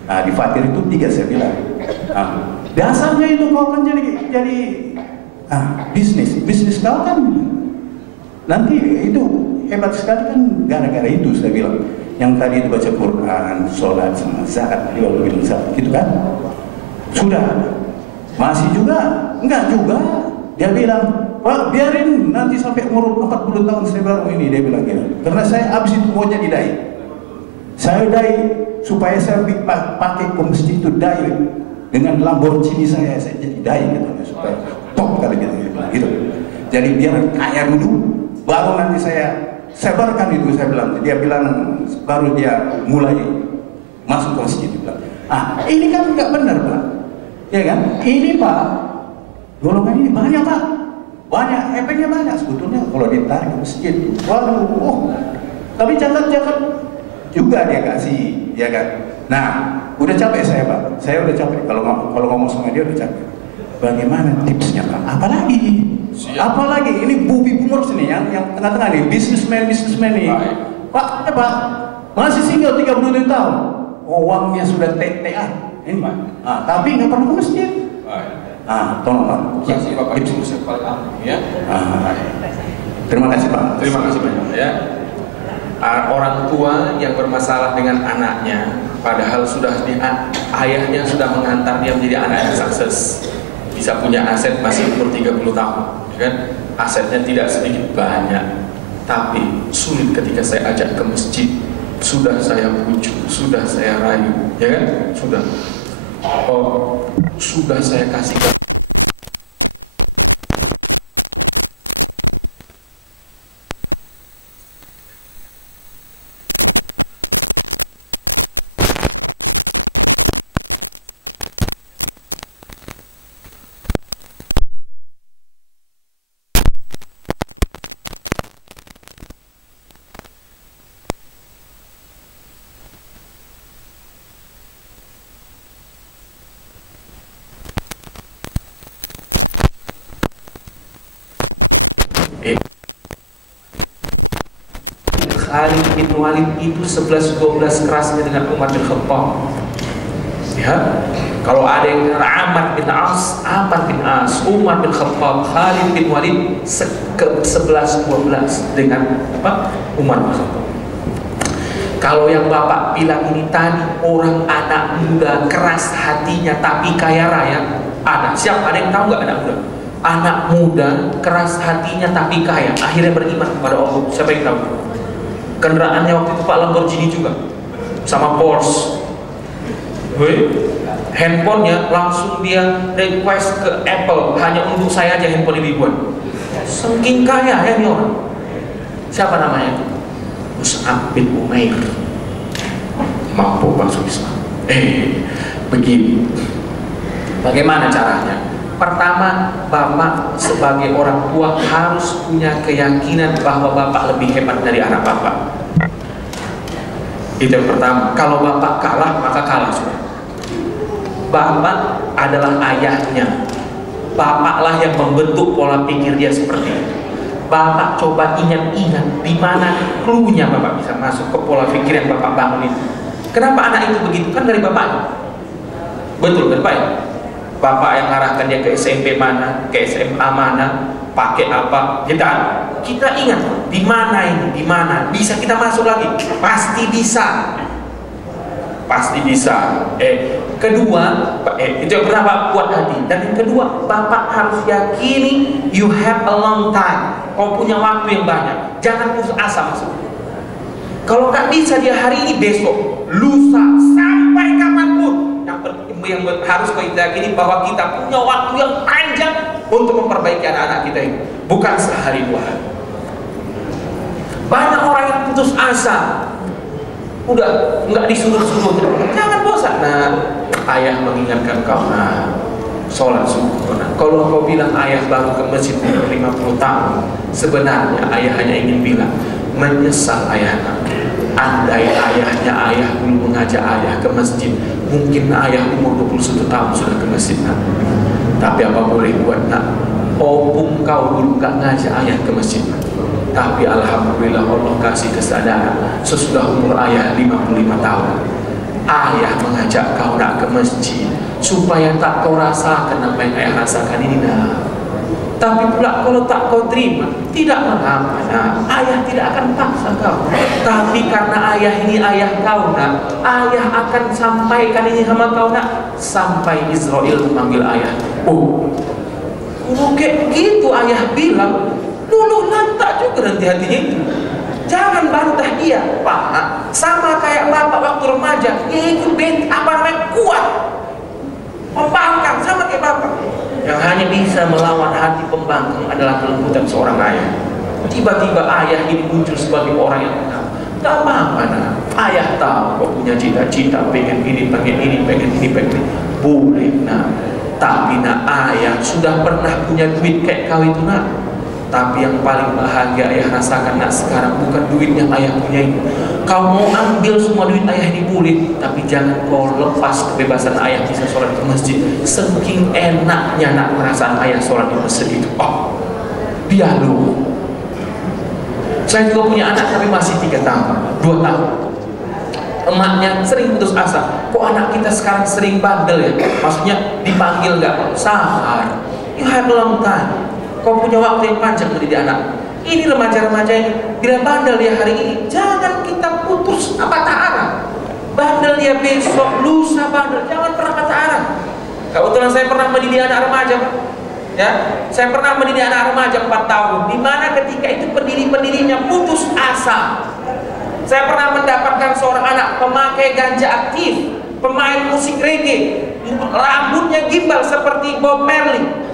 nah di Fatir itu 3 saya bilang. Dasarnya itu kau kan jadi bisnis kau kan nanti itu hebat sekali kan gara-gara itu saya bilang. Yang tadi itu baca Quran, sholat sama zakat, dia bilang zakat gitu kan. Sudah masih juga enggak juga. Dia bilang, Pak biarin nanti sampai umur 40 tahun saya baru ini, dia bilang gitu. Karena saya habis itu mau jadi dai. Saya dai supaya saya pakai ke masjid itu dai dengan Lamborghini saya jadi dai gitu, supaya top kali gitu. Jadi biar kaya dulu, baru nanti saya sebarkan itu, saya bilang. Dia bilang baru dia mulai masuk ke masjid. Dia bilang, ini kan nggak benar Pak, ya kan? Ini Pak, golongan ini banyak Pak, banyak, efeknya banyak sebetulnya kalau ditarik ke masjid. Waduh, tapi jangan juga dia kasih, ya kan? Nah, udah capek saya Pak, saya udah capek kalau ngomong sama dia udah capek. Bagaimana tipsnya Pak? Apalagi ini bubi boomers ini yang tengah-tengah nih, bisnismen nih. Pak, Pak, masih single 37 tahun, uangnya sudah tetean ini Pak. Tapi nggak pernah ke masjid. Tolong Pak. Kasih Bapak Ibu sekalian ya. Terima kasih Pak. Terima kasih banyak ya. Orang tua yang bermasalah dengan anaknya, padahal ayahnya sudah mengantar dia menjadi anak yang sukses, bisa punya aset masih umur 30 tahun, ya kan? Asetnya tidak sedikit banyak, tapi sulit ketika saya ajak ke masjid. Sudah saya bujuk, sudah saya rayu, ya kan? Sudah saya kasih. Khalid bin Walid itu 11-12 kerasnya dengan Umar bin Khattab. Ya, kalau ada yang Amr bin As, Umar bin Khattab, Khalid bin Walid 11-12 dengan Umar bin Khattab. Kalau yang Bapak bilang ini tadi orang anak muda keras hatinya tapi kaya raya, ada. Siapa? Ada yang tahu nggak anak muda? Anak muda keras hatinya tapi kaya, akhirnya beriman kepada Allah. Siapa yang tahu? Kendaraannya waktu itu Pak Lamborghini juga, sama Porsche. Handphonenya langsung dia request ke Apple, hanya untuk saya aja handphone ini dibuat. Saking kaya ya ini orang. Siapa namanya? Mus'ab bin Umair. Mampu masuk Islam. Begini. Bagaimana caranya? Pertama, Bapak sebagai orang tua harus punya keyakinan bahwa Bapak lebih hebat dari anak Bapak. Itu yang pertama. Kalau Bapak kalah, maka kalah sudah. Bapak adalah ayahnya. Bapaklah yang membentuk pola pikir dia seperti itu. Bapak coba ingat-ingat di mana clue-nya Bapak bisa masuk ke pola pikir yang Bapak bangun itu. Kenapa anak itu begitu? Kan dari Bapaknya. Betul kan Pak? Bapak yang arahkan dia ke SMP mana, ke SMA mana, pakai apa, kita ingat di mana ini, di mana bisa kita masuk lagi, pasti bisa, pasti bisa. Kedua, itu yang pertama, kuat hati. Dan yang kedua, Bapak harus yakini you have a long time. Kau punya waktu yang banyak. Jangan putus asa masuk. Kalau nggak bisa dia hari ini, besok, lusa, sampai kapanpun. Yang harus kau yakini bahwa kita punya waktu yang panjang untuk memperbaiki anak-anak kita ini. Bukan sehari dua hari. Banyak orang yang putus asa. Udah nggak disuruh-suruh, jangan bosan. Nah, ayah mengingatkan kau, nah, sholat subuh. Nah, kalau kau bilang ayah baru ke masjid 50 tahun, sebenarnya ayah hanya ingin bilang menyesal ayah. Andai ayahnya ayah dulu mengajak ayah ke masjid, mungkin ayah umur 21 tahun sudah ke masjid. Nah, tapi apa boleh buat, nak, opung kau dulu gak ngajak ayah ke masjid. Tapi alhamdulillah Allah kasih kesadaran sesudah umur ayah 55 tahun, ayah mengajak kau nak ke masjid supaya tak kau rasakan apa yang ayah rasakan ini. Nah, tapi pula kalau tak kau terima, tidak mengapa. Nah, ayah tidak akan paksa kau. Tapi karena ayah ini ayah kau, nak, ayah akan sampaikan ini sama kau, nak, sampai Israel memanggil ayah. Kayak begitu ayah bilang, luluh lantak juga nanti hatinya itu. Jangan bantah dia, Pak. Sama kayak bapak waktu remaja, yaitu kuat, membangkang, sama kayak bapak. Yang hanya bisa melawan hati pembangkang adalah kelembutan seorang ayah. Tiba-tiba ayah ini muncul sebagai orang yang tenang. Tak apa-apa, nah. Ayah tahu kau punya cita-cita, pengen ini, pengen ini, pengen ini, pengen ini. Boleh, nah. Tapi nak, ayah sudah pernah punya duit kayak kau itu, nak. Tapi yang paling bahagia ayah rasakan, nak, sekarang bukan duit yang ayah punya itu. Kau mau ambil semua duit ayah ini boleh, tapi jangan kau lepas kebebasan ayah bisa sholat di masjid. Saking enaknya, nak, perasaan ayah sholat di masjid itu. Dia lu. Saya juga punya anak tapi masih 3 tahun, 2 tahun. Emaknya sering putus asa. Kok anak kita sekarang sering bandel ya? Maksudnya dipanggil nggak? Sabar. You have a long time. Kau punya waktu yang panjang mendidik anak. Ini remaja-remaja ini, bila bandel dia hari ini, jangan kita putus patah arah. Bandel dia besok, lusa bandel, jangan pernah patah arah. Kebetulan saya pernah mendidik anak remaja, Pak. Ya, saya pernah mendidik anak remaja 4 tahun, di mana ketika itu pendiri-pendirinya putus asa. Saya pernah mendapatkan seorang anak pemakai ganja aktif, pemain musik reggae, rambutnya gimbal seperti Bob Marley.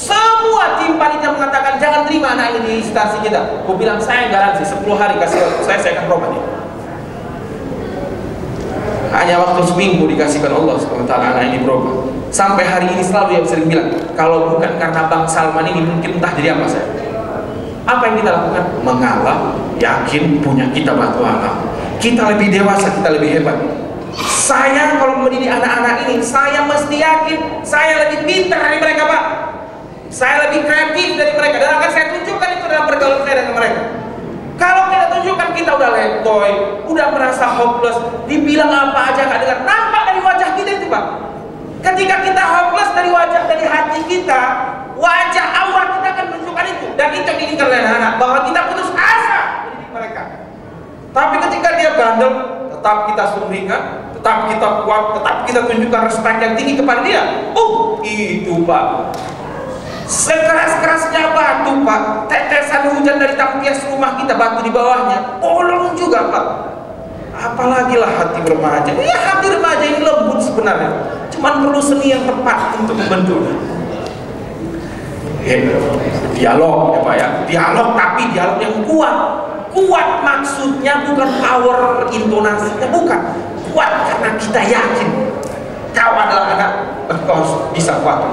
Semua tim panitia mengatakan jangan terima anak ini di instansi kita. Aku bilang saya garansi 10 hari kasih waktu saya akan berubah dia. Hanya waktu seminggu dikasihkan Allah SWT anak ini berubah. Sampai hari ini selalu yang sering bilang, kalau bukan karena Bang Salman ini mungkin entah jadi apa saya. Apa yang kita lakukan? Mengalah, yakin punya kita batu alam. Kita lebih dewasa, kita lebih hebat. Saya kalau mendidik anak-anak ini, saya mesti yakin saya lebih pintar dari mereka, Pak. Saya lebih kreatif dari mereka, dan akan saya tunjukkan itu dalam pergaulan saya dengan mereka. Kalau kita tunjukkan kita udah letoy, udah merasa hopeless, dibilang apa aja nggak dengar, nampak dari wajah kita itu, Pak. Ketika kita hopeless dari wajah, dari hati kita, wajah aura kita akan menunjukkan itu. Dan itu yang diinginkan oleh anak, bahwa kita putus asa mendidik mereka. Tapi ketika dia bandel, tetap kita sumringkan, tetap kita kuat, tetap kita tunjukkan respect yang tinggi kepada dia. Itu, Pak. Sekeras-kerasnya batu, Pak, tetesan hujan dari tampias rumah kita, batu di bawahnya, tolong juga, Pak. Apalagi lah hati remaja. Ya, hati remaja ini lembut sebenarnya, cuman perlu seni yang tepat untuk membentuknya. Dialog ya, Pak, ya, dialog, tapi dialog yang kuat. Kuat maksudnya bukan power intonasinya, bukan. Kuat karena kita yakin kau adalah anak, kau bisa kuat.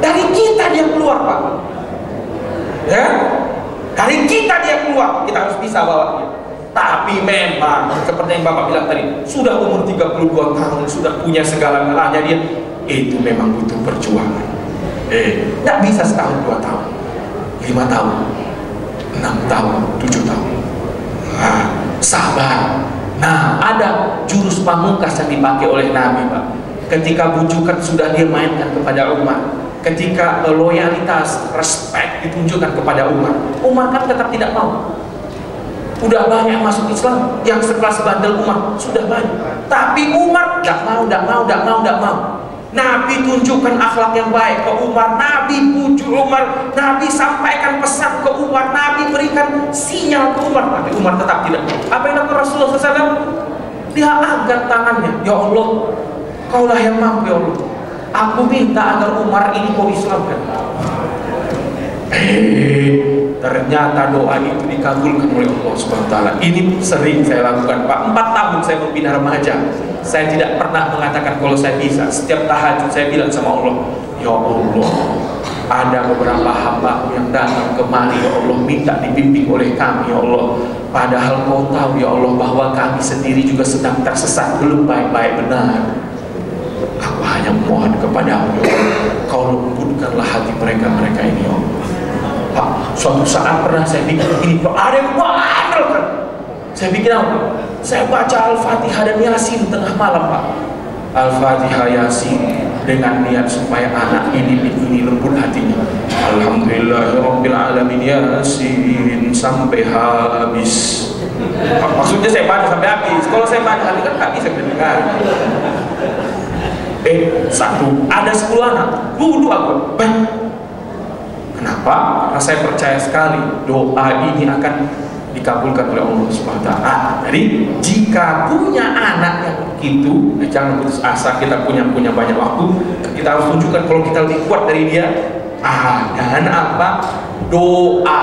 Dari kita dia keluar, Pak. Ya, dari kita dia keluar, kita harus bisa bawa dia. Tapi memang seperti yang Bapak bilang tadi, sudah umur 32 tahun, sudah punya segala-galanya dia, itu memang butuh perjuangan. Nggak bisa setahun, 2 tahun, 5 tahun, 6 tahun, 7 tahun. Nah, sabar. Nah, ada jurus pamungkas yang dipakai oleh Nabi, Pak. ketika bujukan sudah dia mainkan kepada Umar, ketika loyalitas, respect ditunjukkan kepada Umar, Umar kan tetap tidak mau. Udah banyak masuk Islam yang sekelas bandel Umar, sudah banyak, tapi Umar tidak mau. Nabi tunjukkan akhlak yang baik ke Umar, Nabi pujuk Umar, Nabi sampaikan pesan ke Umar, Nabi berikan sinyal ke Umar, tapi Umar tetap tidak mau. Apa yang dilakukan Rasulullah SAW? Dia angkat tangannya, ya Allah, Kaulah yang mampu ya Allah, aku minta agar Umar ini kau Islamkan. Ternyata doa itu dikabulkan oleh Allah SWT. Ini sering saya lakukan, Pak. 4 tahun saya membina remaja, saya tidak pernah mengatakan kalau saya bisa. Setiap tahajud saya bilang sama Allah, ya Allah, ada beberapa hamba yang datang kemari, ya Allah, minta dibimbing oleh kami, ya Allah. Padahal kau tahu ya Allah bahwa kami sendiri juga sedang tersesat, belum baik-baik benar. Aku hanya mohon kepadamu, ya Allah, kau lembutkanlah hati mereka ini, ya Allah. Pak, suatu saat pernah saya bikin begini, Pak, ada yang bandel kan. Saya bikin apa? Saya baca Al-Fatihah dan Yasin tengah malam, Pak. Al-Fatihah, Yasin, dengan niat supaya anak ini lembut hatinya. Alhamdulillahirabbil alamin, Yasin sampai habis. Maksudnya saya baca sampai habis. Kalau saya baca habis kan nggak bisa mendengar. Satu, ada 10 anak, duduk aku. Kenapa? Karena saya percaya sekali doa ini akan dikabulkan oleh Allah SWT. Jadi jika punya anak yang begitu, jangan putus asa. Kita punya banyak waktu, kita harus tunjukkan kalau kita lebih kuat dari dia. Dan apa? Doa.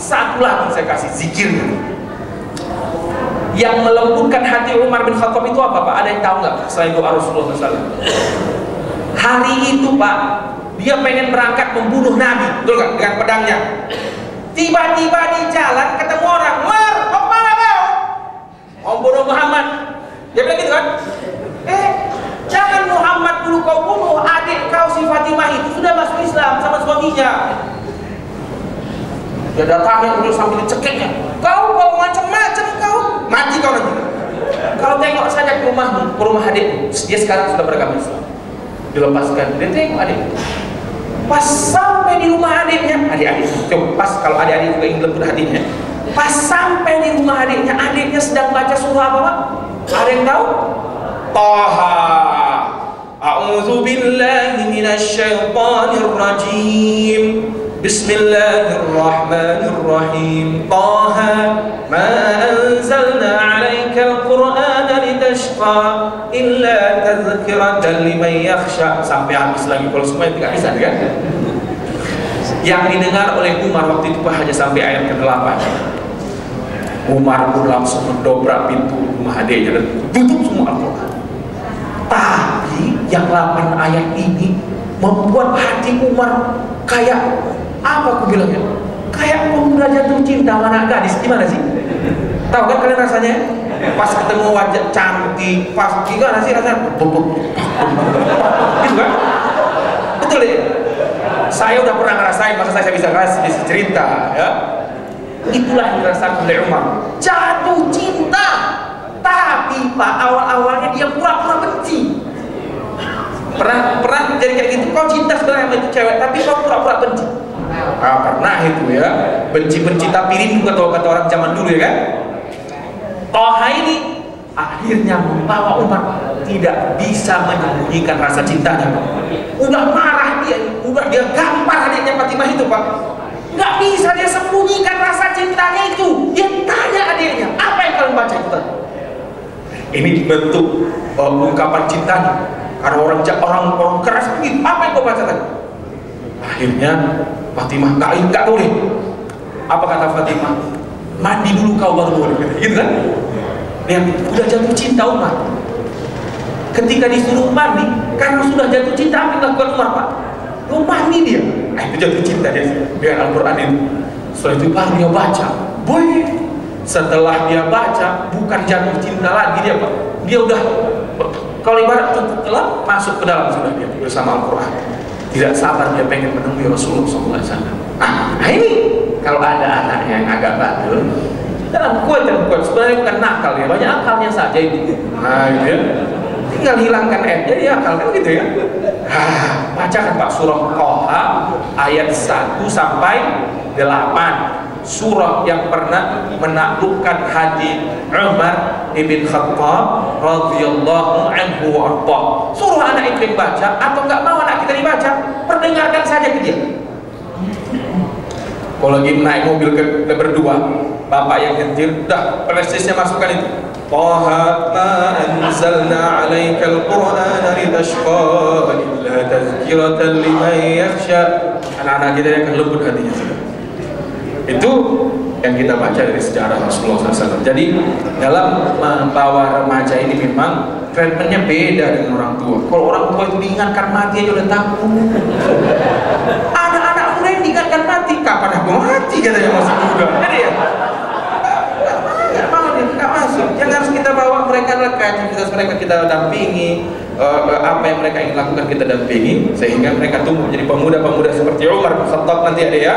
Satu lagi saya kasih, zikirnya. Yang melembutkan hati Umar bin Khattab itu apa, Pak? Ada yang tahu nggak selain doa Rasulullah SAW? Hari itu, Pak, dia pengen berangkat membunuh Nabi, betul nggak? Dengan pedangnya. Tiba-tiba di jalan ketemu orang, Umar, mau kemana kau? Mau bunuh Muhammad. Dia bilang gitu kan? Jangan Muhammad dulu kau bunuh, adik kau si Fatimah itu sudah masuk Islam sama suaminya. Dia datangnya udah sambil cekiknya. Kau macam-macam kau, mati kau nanti. Kalau tengok saja ke rumahmu, ke rumah adikmu, dia sekarang sudah beragama Islam. Dilepaskan, dia tengok adik. Pas sampai di rumah adiknya, adik-adik, coba pas kalau adik-adik juga ingin lembut hatinya. Pas sampai di rumah adiknya sedang baca surah apa, Pak? Ada yang tahu? Taha. A'udzu billahi minasy syaithanir rajim. Bismillahirrahmanirrahim. Taha ma anzalna 'alaikal qur'ana litashqa illa tadhkiratan liman yakhsha. Sampai habis lagi, kalau semuanya tidak bisa kan? Yang didengar oleh Umar waktu itu hanya sampai ayat ke-8. Umar pun langsung mendobrak pintu rumah adiknya dan tutup semua Al-Quran. Tapi yang 8 ayat ini membuat hati Umar kayak apa aku bilangnya? Kayak pemuda jatuh cinta sama anak gadis. Gimana sih? Tahu kan kalian rasanya? Pas ketemu wajah cantik, pas gimana sih rasanya? Gitu kan? Betul ya? Saya udah pernah ngerasain, masa saya bisa kasih cerita ya? Itulah yang dirasakan oleh Umar. Jatuh cinta, tapi Pak, awal-awalnya dia pura-pura benci. Pernah jadi kayak gitu? Kau cinta sebenarnya sama itu cewek, tapi kau pura-pura benci. Pernah itu ya, benci-benci tapi rindu kata orang zaman dulu ya kan? Toha ini akhirnya membawa Umar tidak bisa menyembunyikan rasa cintanya, Pak. Udah marah udah dia gampar adiknya Fatimah itu, Pak. Nggak bisa dia sembunyikan rasa cintanya itu. Dia tanya adiknya, apa yang kalian baca itu tadi? Ini bentuk ungkapan cintanya. Karena orang keras begitu, apa yang kau baca tadi? Akhirnya Fatimah nggak boleh. Apa kata Fatimah? Mandi dulu kau baru boleh, gitu kan? Dia udah jatuh cinta Umar. Ketika disuruh mandi, karena sudah jatuh cinta, apa yang dilakukan Umar, Pak? Lu mandi dia. Itu jatuh cinta dia dengan Al-Quran itu. Setelah itu baru dia baca. Boy, setelah dia baca, bukan jatuh cinta lagi dia, Pak. Dia udah, kalau ibarat telah masuk ke dalam sudah dia bersama Al-Quran. Tidak sabar dia pengen menemui Rasulullah SAW. Nah ini kalau ada anaknya yang agak bandel, dalam kuat sebenarnya bukan nakal ya, banyak akalnya saja itu. Nah gitu ya. tinggal hilangkan F-nya, ya kan gitu ya. Bacakan Pak surah Toha ayat 1 sampai 8. Surah yang pernah menaklukkan hati Umar ibn Khattab radhiyallahu anhu wa arda. Suruh anak itu yang baca, atau nggak mau anak kita dibaca, perdengarkan saja ke dia. Kalau lagi naik mobil ke berdua, bapak yang nyetir, udah presisnya masukkan itu. Taha ma anzalna 'alaikal qur'ana litashqa illa tadhkiratan liman yakhsha. Anak-anak kita yang akan lembut hatinya sudah. Itu yang kita baca dari sejarah Rasulullah SAW. Jadi dalam membawa remaja ini memang treatmentnya beda dengan orang tua. Kalau orang tua itu diingatkan mati aja udah takut. Anak-anak muda yang diingatkan mati, kapan aku mati katanya masih muda. Jadi ya, nggak masuk. Yang harus kita bawa mereka adalah kreativitas mereka, kita dampingi. Apa yang mereka ingin lakukan kita dampingi sehingga mereka tumbuh menjadi pemuda-pemuda seperti Umar bin Khattab nanti ada ya.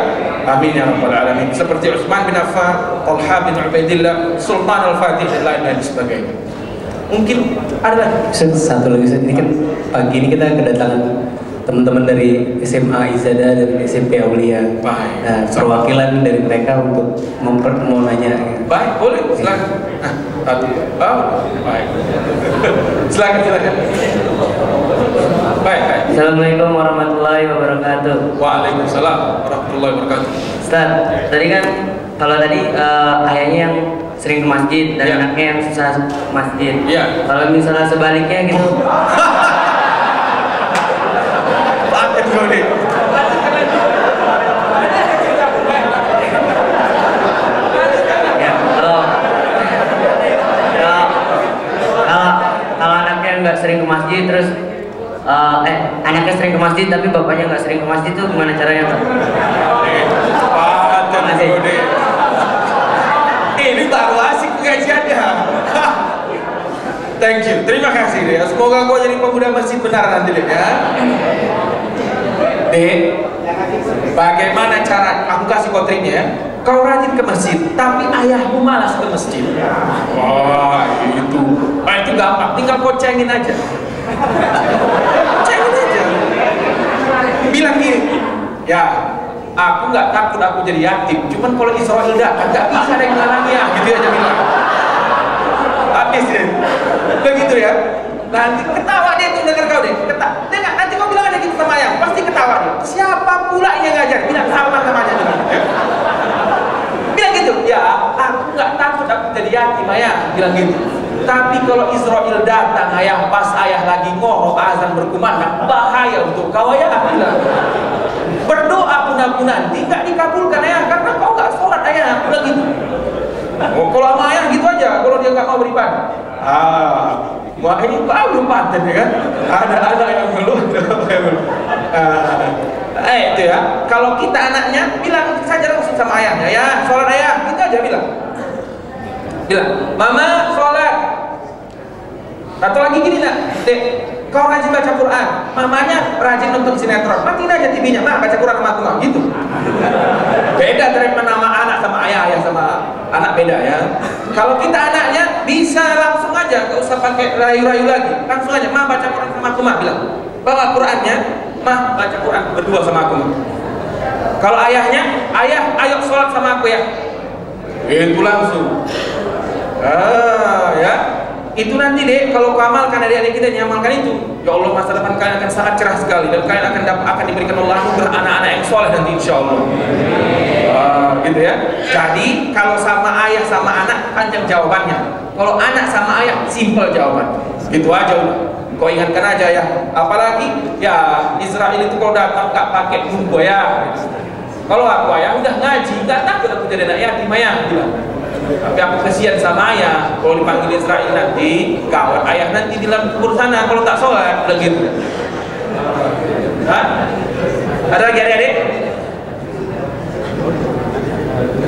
Amin ya rabbal alamin. Seperti Utsman bin Affan, Talha bin Ubaidillah, Sultan Al-Fatih dan lain-lain sebagainya. Mungkin ada lagi. Satu lagi, ini kan pagi ini kita kedatangan teman-teman dari SMA Izada dan SMP Aulia. Baik. Nah, perwakilan dari mereka untuk mau nanya. Baik, boleh, silakan. Baik. Silakan. Baik. Assalamualaikum warahmatullahi wabarakatuh. Waalaikumsalam warahmatullahi wabarakatuh. Ustaz, tadi kan kalau tadi ayahnya yang sering ke masjid dan Ya. anaknya yang susah masjid. Ya. Kalau misalnya sebaliknya gitu. Ya, kalau anaknya nggak sering ke masjid terus anaknya sering ke masjid tapi bapaknya nggak sering ke masjid tuh gimana caranya, Pak? Ini baru asik pengajiannya. Thank you, terima kasih deh. Semoga kau jadi pemuda masjid benar nanti deh ya. Dek, bagaimana cara aku kasih kau triknya ya? Kau rajin ke masjid, tapi ayahmu malas ke masjid. Wah, itu gampang. Tinggal kau cengin aja. Cengin aja. Bilang gini, ya, aku nggak takut aku jadi yatim. Cuman kalau Israel datang, nggak bisa ada yang ngalangnya. Gitu aja bilang. Habis deh. Begitu ya. Nanti ketawa dia tuh dengar kau deh. Dengar, nanti kau bilang aja gitu sama ayah. Pasti ketawa dia. Siapa pula yang ngajar? Bilang sama namanya dulu. Ya. Bilang gitu. Ya, aku nggak takut aku jadi yatim ayah. Bilang gitu. Tapi kalau Israel datang ayah, pas ayah lagi ngoro azan berkumandang, bahaya untuk kau ayah. Bilang. Berdoa pun nanti nggak dikabulkan ayah karena kau nggak sholat ayah. Bilang gitu. Oh, kalau sama ayah gitu aja. Kalau dia nggak mau beribadah. Wah ini kau belum paten ya kan? Ada yang belum. Itu ya. Kalau kita anaknya bilang saja langsung sama ayahnya, ya sholat ayah, gitu aja bilang. Mama sholat. Atau lagi gini nak, dek, kau rajin baca Quran, mamanya rajin nonton sinetron, matiin aja TV-nya, baca Quran sama aku mah, gitu. Beda treatment nama anak sama ayah sama anak beda ya. Kalau kita anaknya bisa langsung aja, gak usah pakai rayu-rayu lagi, langsung aja, ma baca Quran sama aku mah, bilang. Bawa Qurannya, ma baca Quran berdua sama aku mah. Kalau ayahnya, ayah ayo sholat sama aku ya. Itu langsung. Ya. Itu nanti deh kalau kau amalkan adik-adik kita nyamalkan itu, ya Allah masa depan kalian akan sangat cerah sekali dan kalian akan diberikan Allah anugerah anak-anak yang soleh nanti insya Allah. Gitu ya. Jadi kalau sama ayah sama anak panjang jawabannya, kalau anak sama ayah simpel jawaban. Gitu aja udah. Kau ingatkan aja ya. Apalagi ya Israel itu kalau datang nggak pakai nunggu ya. Kalau aku ayah udah ngaji, nggak takut aku jadi anak yatim ayah bilang. Tapi aku kesian sama ayah. Kalau dipanggil Israel nanti, gawat ayah nanti di dalam kubur sana kalau tak sholat, udah gitu. Hah? Ada lagi adik-adik?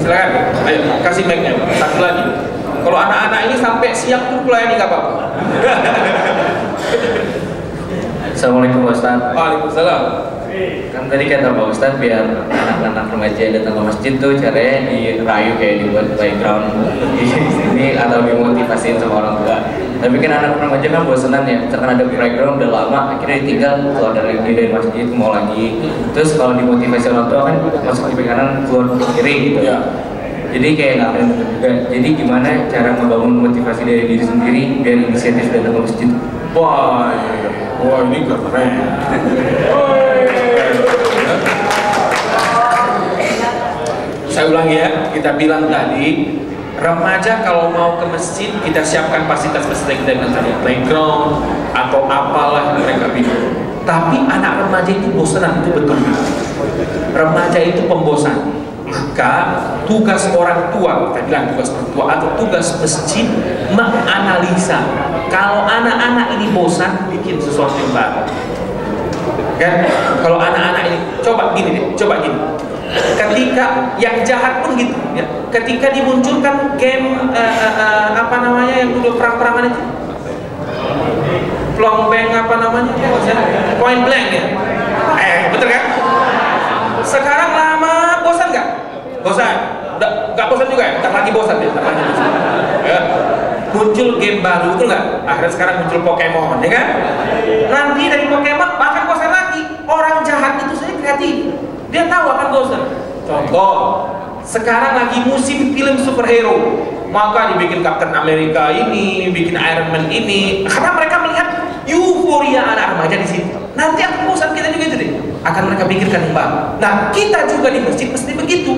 Silakan. Ayo kasih mic-nya. Satu lagi. Kalau anak-anak ini sampai siang pun pelayani nggak apa-apa. Assalamualaikum Ustaz. Waalaikumsalam. Kan tadi kata Pak Ustadz biar anak-anak remaja yang datang ke masjid tuh caranya dirayu kayak dibuat playground di sini atau dimotivasiin sama orang tua. Tapi kan anak remaja kan bosenan ya, misalkan ada playground udah lama akhirnya ditinggal keluar dari masjid mau lagi. Terus kalau dimotivasi orang tua kan masuk di kanan keluar ke kiri gitu. Jadi kayak nggak keren juga. Jadi gimana cara membangun motivasi dari diri sendiri biar inisiatif datang ke masjid? Wah ini keren. Saya ulangi ya, kita bilang tadi remaja kalau mau ke masjid kita siapkan fasilitas-fasilitas dengan tadi playground atau apalah mereka bingung. Tapi anak remaja itu bosanan, itu betul. Remaja itu pembosan. Maka tugas orang tua, kita bilang tugas orang tua atau tugas masjid menganalisa kalau anak-anak ini bosan bikin sesuatu yang baru. Kan? Kalau anak-anak ini coba gini deh, coba gini. Ketika yang jahat pun gitu ya, ketika dimunculkan game apa namanya yang dulu perang-perangan itu Plongbeng apa namanya Point Blank ya, betul kan? Sekarang lama bosan nggak? Bosan? Nggak bosan juga ya? Ntar lagi bosan ya? Ya. Muncul game baru, betul nggak? Akhirnya sekarang muncul Pokemon, ya kan? Nanti dari Pokemon bahkan bosan lagi. Orang jahat itu saja kreatif. Dia tahu akan bosan. Contoh, sekarang lagi musim film superhero, maka dibikin Captain America ini, bikin Iron Man ini, karena mereka melihat euforia anak remaja di situ. Nanti akan bosan kita juga itu deh. Akan mereka pikirkan yang baru. Nah, kita juga di masjid mesti begitu.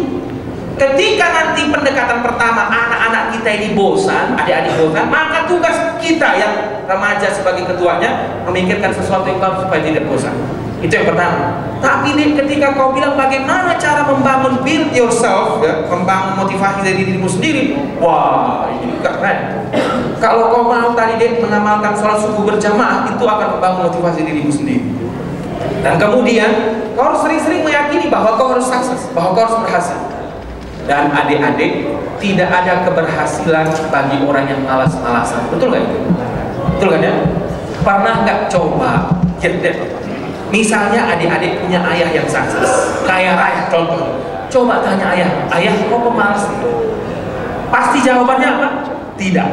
Ketika nanti pendekatan pertama anak-anak kita ini bosan, adik-adik bosan, maka tugas kita yang remaja sebagai ketuanya memikirkan sesuatu yang baru supaya tidak bosan. Itu yang pertama. Tapi ketika kau bilang bagaimana cara membangun build yourself, ya, membangun motivasi dari dirimu sendiri, wah ini keren. Kalau kau mau tadi mengamalkan sholat subuh berjamaah, itu akan membangun motivasi dirimu sendiri. Dan kemudian kau harus sering-sering meyakini bahwa kau harus sukses, bahwa kau harus berhasil. Dan adik-adik, tidak ada keberhasilan bagi orang yang malas-malasan. Betul nggak itu? Betul kan ya? Pernah nggak coba? Misalnya adik-adik punya ayah yang sukses, kayak ayah contoh. Coba tanya ayah, ayah kok pemalas? Pasti jawabannya apa? Tidak.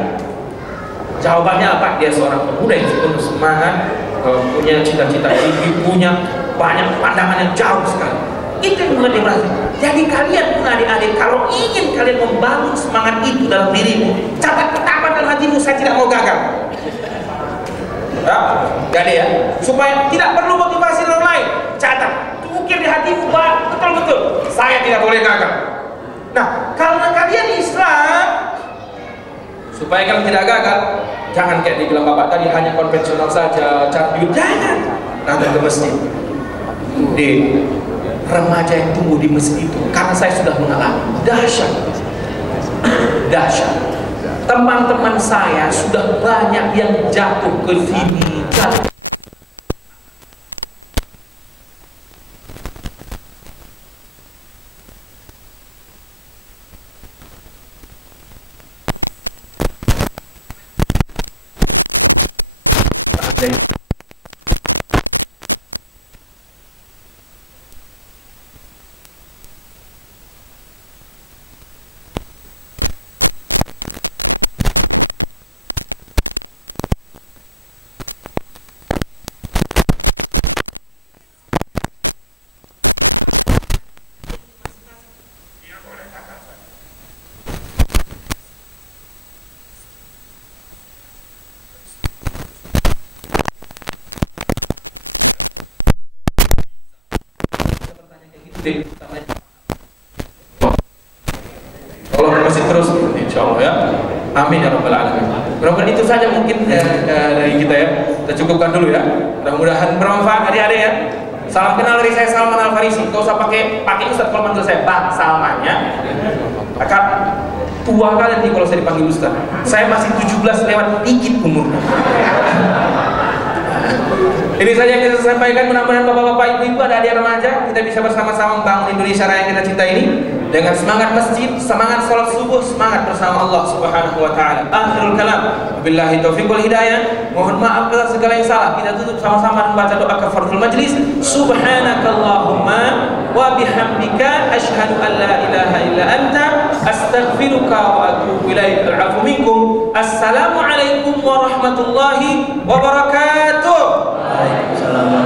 Jawabannya apa? Dia seorang pemuda yang penuh semangat, punya cita-cita tinggi, punya banyak pandangan yang jauh sekali. Itu yang bukan berhasil. Jadi kalian pun adik-adik, kalau ingin kalian membangun semangat itu dalam dirimu, catat betapa dalam hatimu, saya tidak mau gagal. Ya, jadi ya, supaya tidak perlu motivasi orang lain, catat, ukir di hatimu, Pak, betul-betul, saya tidak boleh gagal. Nah, kalau kalian Islam, supaya kalian tidak gagal, jangan kayak dibilang Bapak tadi hanya konvensional saja, cari duit, jangan. Datang ke masjid. Di remaja yang tumbuh di masjid itu, karena saya sudah mengalami dahsyat. Teman-teman saya sudah banyak yang jatuh ke sini, jatuh. Tolong masih terus, insya Allah ya. Amin ya rabbal alamin. Mudah-mudahan itu saja mungkin dari kita ya. Kita cukupkan dulu ya. Mudah-mudahan bermanfaat adik-adik ya. Salam kenal dari saya, Salman Al-Farisi. Kau usah pakai Ustaz kalau manggil saya Bang Salmannya. Akan tua kali nanti kalau saya dipanggil Ustaz. Saya masih 17 lewat dikit umurnya. Ini saja yang kita sampaikan. Mudah-mudahan bapak-bapak, ibu-ibu, ada adik remaja, kita bisa bersama-sama membangun Indonesia Raya yang kita cinta ini. dengan semangat masjid, semangat salat subuh, semangat bersama Allah Subhanahu wa taala. Akhirul kalam, billahi taufiq wal hidayah. Mohon maaf atas segala yang salah. Kita tutup sama-sama membaca doa kafaratul majlis. Subhanakallahumma wa bihamdika asyhadu an la ilaha illa anta astaghfiruka wa atubu ilaik. Al'afu minkum. Assalamualaikum warahmatullahi wabarakatuh. Waalaikumsalam.